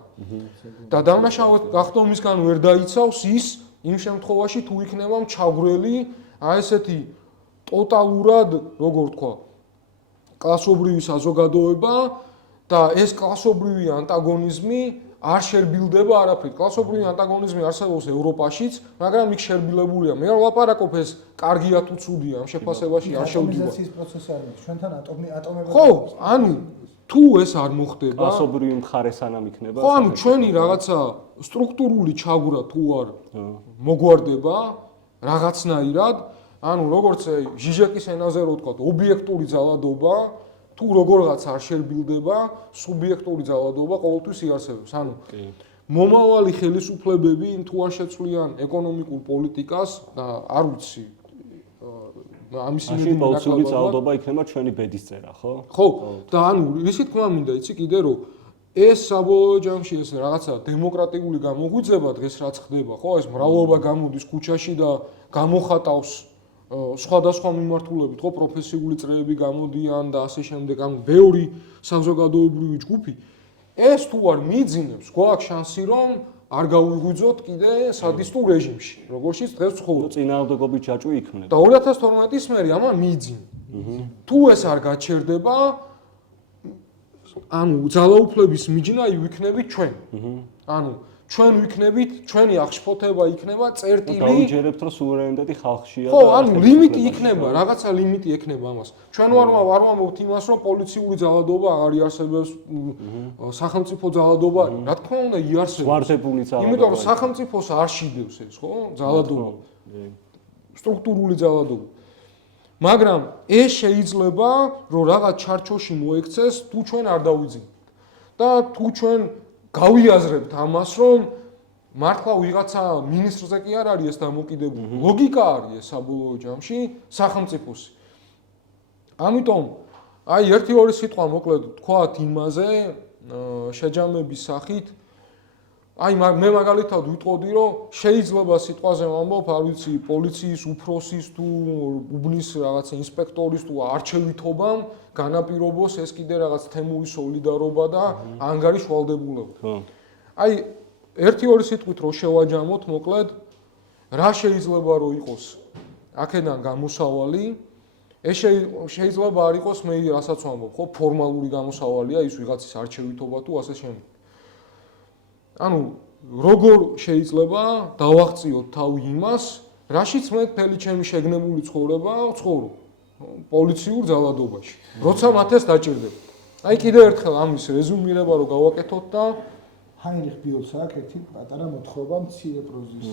და დამნაშავედ გახდომისგან ვერ დაიცავს ის იმ შემთხვევაში თუ იქნება ჩაგვრელი აი ესეთი ტოტალურად, როგორ თქვა, კლასობრივი საზოგადოება და ეს კლასობრივი ანტაგონიზმი არ შერბილდება არაფრით. კლასობრივი ანტაგონიზმი არსებობს ევროპაშიც, მაგრამ იქ შერბილებულია. მე არ ვლაპარაკობ ეს კარგია თუ ცუდია, ამ შეფასებაში არ შევდივარ. ატომიზაციის პროცესი არ არის. ჩვენთან ატომები ხო, ანუ თუ ეს არ მოხდება, კლასობრივი მხარე სანამ იქნება. ხო, ანუ ჩვენი რაღაცა სტრუქტურული ჩაგვრა თუ არ მოგვარდება რაღაცნაირად, ანუ როგორც ჟიჟეკის ენაზე რო ვთქვათ, ობიექტური ძალადობა თუ როგორღაც არ შერბილდება, სუბიექტური ძალადობა ყოველთვის იარსებებს. ანუ მომავალი ხელისუფლებები თუ არ შეცვლიან ეკონომიკურ პოლიტიკას და არ ვიცი ამის იმედი პოლიციური ძალადობა იქნება ჩვენი ბედისწერა, ხო? ხო, და ანუ ისი თქმა მინდა, იცი კიდე რომ ეს საბოლოო ჯამში ეს რაღაცა დემოკრატიული გამოგვიძება დღეს რაც ხდება, ხო, ეს მრავლობა გამოდის ქუჩაში და გამოხატავს სხვადასხვა მიმართულებით, ხო, პროფესიული წრეები გამოდიან და ასე შემდეგ, ანუ ბევრი საზოგადოებრივი ჯგუფი, ეს თუ არ მიძინებს, გვაქვს შანსი რომ არ გავიღვიძოთ კიდე სადისტურ რეჟიმში, როგორშიც დღეს ვცხოვრობთ. წინააღმდეგობის ჯაჭვი იქმნება. და 2012-ის მერე ამან მიძინა. თუ ეს არ გაჩერდება, ანუ ძალაუფლების მიჯნაი ვიქნებით ჩვენ. ანუ ჩვენ ვიქნებით, ჩვენი აღშფოთება იქნება წერტილი. დავიჯერებთ რომ სუვერენიტეტი ხალხშია და ხო, ანუ ლიმიტი იქნება, რაღაცა ლიმიტი ექნება ამას. ჩვენ ვარ ვამბობთ იმას, რომ პოლიციური ძალადობა აღარ იარსებებს, სახელმწიფო ძალადობა, რა თქმა უნდა, იარსებებს. ვარდებული ძალადობა. იმიტომ რომ სახელმწიფოს არ შიდევს ეს, ხო? ძალადობა. სტრუქტურული ძალადობა. მაგრამ ეს შეიძლება, რომ რაღაც ჩარჩოში მოექცეს, თუ ჩვენ არ დავიძინოთ. და თუ ჩვენ გავიაზრებთ ამას, რომ მართლა ვიღაცა მინისტრზე კი არ არის ეს დამოკიდებული. ლოგიკა არის ეს საბოლოო ჯამში სახელმწიფოსი. ამიტომ აი ერთი ორი სიტყვა მოკლედ თქვათ იმაზე შეჯამების სახით. აი მე მაგალითად ვიტყოდი, რომ შეიძლება სიტყვაზე ვამბობ, არ ვიცი, პოლიციის უფროსის თუ უბნის რაღაცა ინსპექტორის თუ არჩევითობამ განაპირობოს ეს კიდე რაღაც თემური სოლიდარობა და ანგარიშ ვალდებულება. აი ერთი ორი სიტყვით რო შევაჯამოთ, მოკლედ რა შეიძლება რომ იყოს აქედან გამოსავალი? ეს შეიძლება არ იყოს მე რასაც ვამბობ, ხო, ფორმალური გამოსავალია ის ვიღაცის არჩევითობა თუ ასე შემდეგ. ანუ როგორ შეიძლება დავაღწიოთ თავი იმას, რაშიც მე მთელი ჩემი შეგნებული ცხოვრება ვცხოვრობ პოლიციურ ძალადობაში. როცა მათ ეს დაჭირდება. აი კიდევ ერთხელ ამის რეზუმირება რო გავაკეთოთ და ჰაინრიხ ბიოლს აქვს ერთი პატარა მოთხრობა მცირე პროზის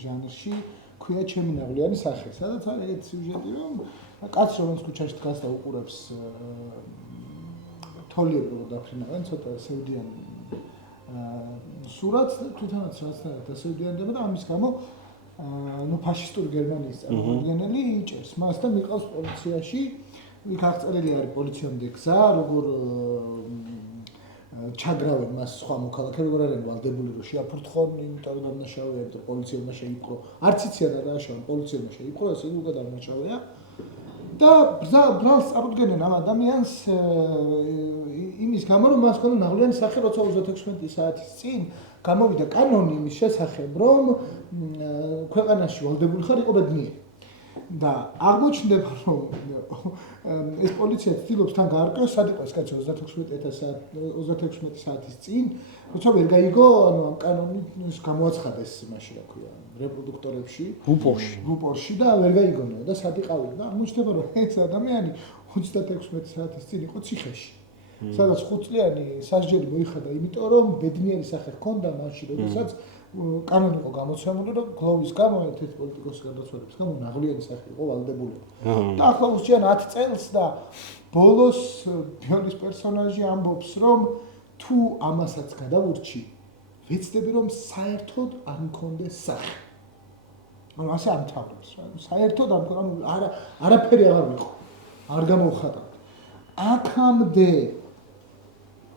ჟანრში, ქვია ჩემი ნაღლიანი სახე. სადაც არის ეს სიუჟეტი, რომ კაცი რომელიც ქუჩაში დგას და უყურებს თოლიებრო დაფრინავენ, ცოტა სევდიან სურათს და თვითონაც რაღაცნაირად დასევდიანდება და ამის გამო ნუ ფაშისტური გერმანიის წარმომადგენელი იჭერს მას და მიყავს პოლიციაში. იქ აღწერილი არის პოლიციამდე გზა, როგორ ჩაგრავენ მას სხვა მოქალაქეები, როგორ არიან ვალდებული რომ შეაფურთხონ, იმიტომ რომ დამნაშავეა და პოლიცია უნდა შეიპყრო. არც იციან რა დააშავონ, პოლიცია უნდა შეიპყრო, ეს უკვე დამნაშავეა. და ბრალს წარუდგენენ ამ ადამიანს იმის გამო რომ მას ქონდა ნაღლიანი სახე, როცა 36 საათის წინ გამოვიდა კანონი იმის შესახებ, რომ ქვეყანაში ვალდებული ხარ იყო ბედნიერი. და აღმოჩნდება, რომ ეს პოლიცია ცდილობს თან გაარკვიოს, სად იყო ეს კაცი 36 საათის წინ, როცა ვერ გაიგო, ანუ ამ კანონის გამოაცხადეს მაშინ რა ქვია, რეპროდუქტორებში, რუპორში და ვერ გაიგონა და სად იყავდა და აღმოჩნდება, რომ ეს ადამიანი 36 საათის წინ იყო ციხეში. სადაც 5 წლიანი სასჯელი მოიხადა, იმიტომ რომ ბედნიერი სახე ჰქონდა მაშინ, როდესაც კანონი იყო გამოცემული, რომ გლოვის გამო ერთ-ერთი პოლიტიკოსის გარდაცვალების გამო ნაღლიანი სახე იყო ვალდებული. და ახლა უსჯიან 10 წელს და ბოლოს ბიოლის პერსონაჟი ამბობს, რომ თუ ამასაც გადავურჩი, ვეცდები რომ საერთოდ არ მქონდეს სახე. ანუ ასე ამთავრებს, საერთოდ არაფერი აღარ ვიყო. არ გამოვხატავთ. აქამდე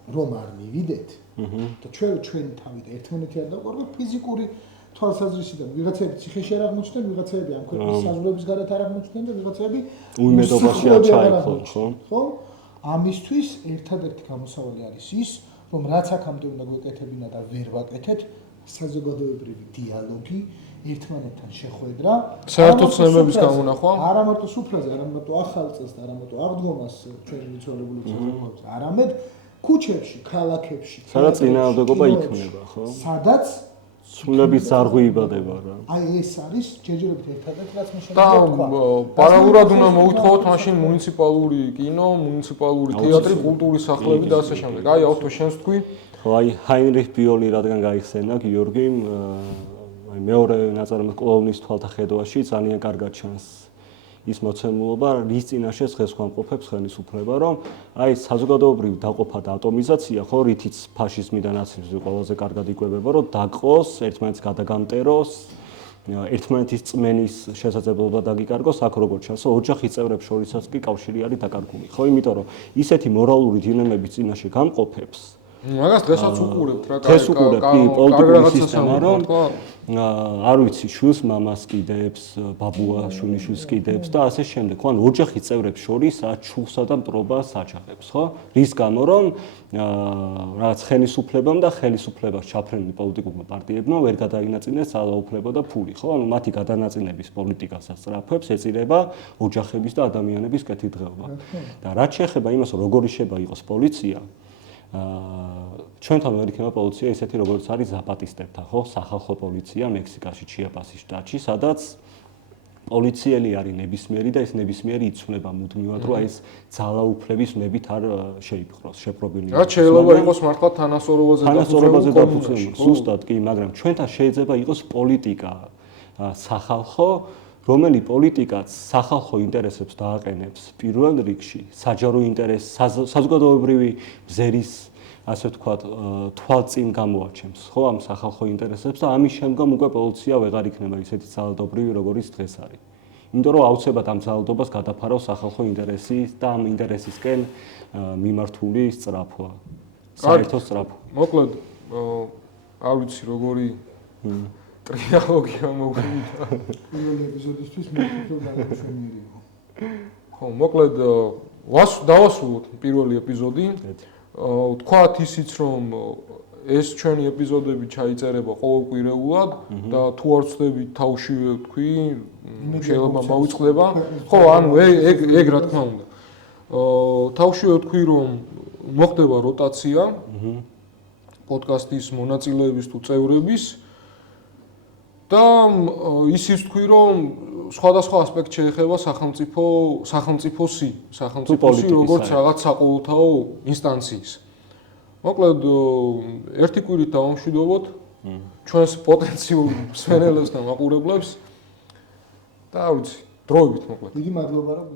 რომ არ მივიდეთ და ჩვენი თავით ერთმანეთი არ დავყაროთ ფიზიკური თვალსაზრისიდან ვიღაცები ციხეში არ აღმოჩნდნენ, ვიღაცები ამ ქვეყნის საზღვრების გარეთ არ აღმოჩნდნენ და ვიღაცები უიმედობაში არ ჩაიქცნენ, ხო? ამისთვის ერთადერთი გამოსავალი არის ის, რომ რაც აქამდე უნდა გვეკეთებინა და ვერ ვაკეთეთ, საზოგადოებრივი დიალოგი, ერთმანეთთან შეხვედრა, საერთო ცნებების გამონახვა, არა მარტო სუფრაზე, არა მარტო ახალ წელს და არა მარტო აღდგომას ჩვენი მიცვალებული საზოგადოებას, არამედ ქუჩებში, ქალაქებში, სადაც წინააღმდეგობა კინოებში, იქნება, ხო? სადაც სულების ზარღვი იბადება რა. აი ეს არის ჯერჯერობით ერთადერთი რაც მე და შემიძლია თქვა. პარალელურად უნდა მოითხოვოთ მაშინ მუნიციპალური კინო, მუნიციპალური თეატრი, კულტურის სახლები და ასე შემდეგ. აი ავთო შენს თქვი. ხო, აი ჰაინრიხ ბიოლი რადგან გაიხსენა გიორგიმ, აი მეორე ნაწარმოების კლოუნის თვალთახედვაში ძალიან კარგად ჩანს ის მოცემულობა, რის წინაშე დღეს ვამყოფებს ხელისუფლება, რომ აი საზოგადოებრივი დაყოფა და ატომიზაცია, ხო, რითიც ფაშიზმი და ნაციზმი ყველაზე კარგად იკვებება, რომ დაგყოს, ერთმანეთს გადაგამტეროს, ერთმანეთის წმენის შესაძლებლობა დაგიკარგოს, აქ როგორც ჩანს, ოჯახის წევრებს შორისაც კი კავშირი არის დაკარგული, ხო, იმიტომ რომ ისეთი მორალური დინამების წინაშე გამყოფებს მაგას დღესაც უყურებთ რა, დღეს უყურებთ კი პოლიტიკური სისტემა, რომ არ ვიცი, შვილს მამას კიდებს, ბაბუა შვილიშვილს კიდებს და ასე შემდეგ. ხო, ანუ ოჯახის წევრებს შორის ჩულსა და მტრობას აჩაღებს, ხო? რის გამო, რომ რაღაც ხელისუფლებამ და ხელისუფლებას ჩაფრენილი პოლიტიკურმა პარტიებმა ვერ გადაინაწილეს ძალაუფლება და ფული, ხო? ანუ მათი გადანაწილების პოლიტიკასაც სწრაფებს ეწირება ოჯახების და ადამიანების კეთილდღეობა. და რაც შეეხება იმას, რომ როგორი შეიძლება იყოს პოლიცია, ჩვენთან ვერ იქნება პოლიცია ისეთი როგორც არის ზაპატისტებთან, ხო? სახალხო პოლიცია მექსიკაში, ჩიაპასის შტატში, სადაც პოლიციელი არის ნებისმიერი და ეს ნებისმიერი იცვლება მუდმივად, რომ აი ეს ძალაუფლების ნებით არ შეიფხროს, შეპრობილი. რაც შეიძლება იყოს მართლა თანასწორობაზე დაფუძნებული, ზუსტად კი, მაგრამ ჩვენთან შეიძლება იყოს პოლიტიკა სახალხო, რომელი პოლიტიკაც სახალხო ინტერესებს დააყენებს პირველ რიგში, საჯარო ინტერესს, საზოგადოებრივი ბზერის, ასე ვთქვათ, თვალწინ გამოაჩენს, ხო, ამ სახალხო ინტერესებს და ამის შემდგომ უკვე პოლიცია ვეღარ იქნება ისეთი ძალადობრივი, როგორიც დღეს არის. იმიტომ რომ აუცილებლად ამ ძალადობას გადაფარავს სახალხო ინტერესი და ამ ინტერესისკენ მიმართული სწრაფვა. საერთო სწრაფვა. მოკლედ, არ ვიცი როგორი ტრიალოგია მოგვიდა. პირველი ეპიზოდისთვის მე ვფიქრობ რაღაცნაირი იყო. ხო, მოკლედ დავასრულოთ პირველი ეპიზოდი. ვთქვათ ისიც, რომ ეს ჩვენი ეპიზოდები ჩაიწერება ყოველკვირეულად და თუ არ ვწდებით თავშივე ვთქვი, შეიძლება მოვიწყდება. ხო, ანუ ეგ რა თქმა უნდა. თავშივე ვთქვი, რომ მოხდება როტაცია პოდკასტის მონაწილეების თუ წევრების და ისიც ვთქვი, რომ სხვადასხვა ასპექტ შეეხება სახელმწიფოსი, როგორც რაღაც საყოველთაო ინსტანციის. მოკლედ, ერთი კვირით დავამშვიდობოთ ჩვენს პოტენციურ მსმენელებს და მაყურებლებს და არ ვიცი, დროებით მოკლედ. დიდი მადლობა რომ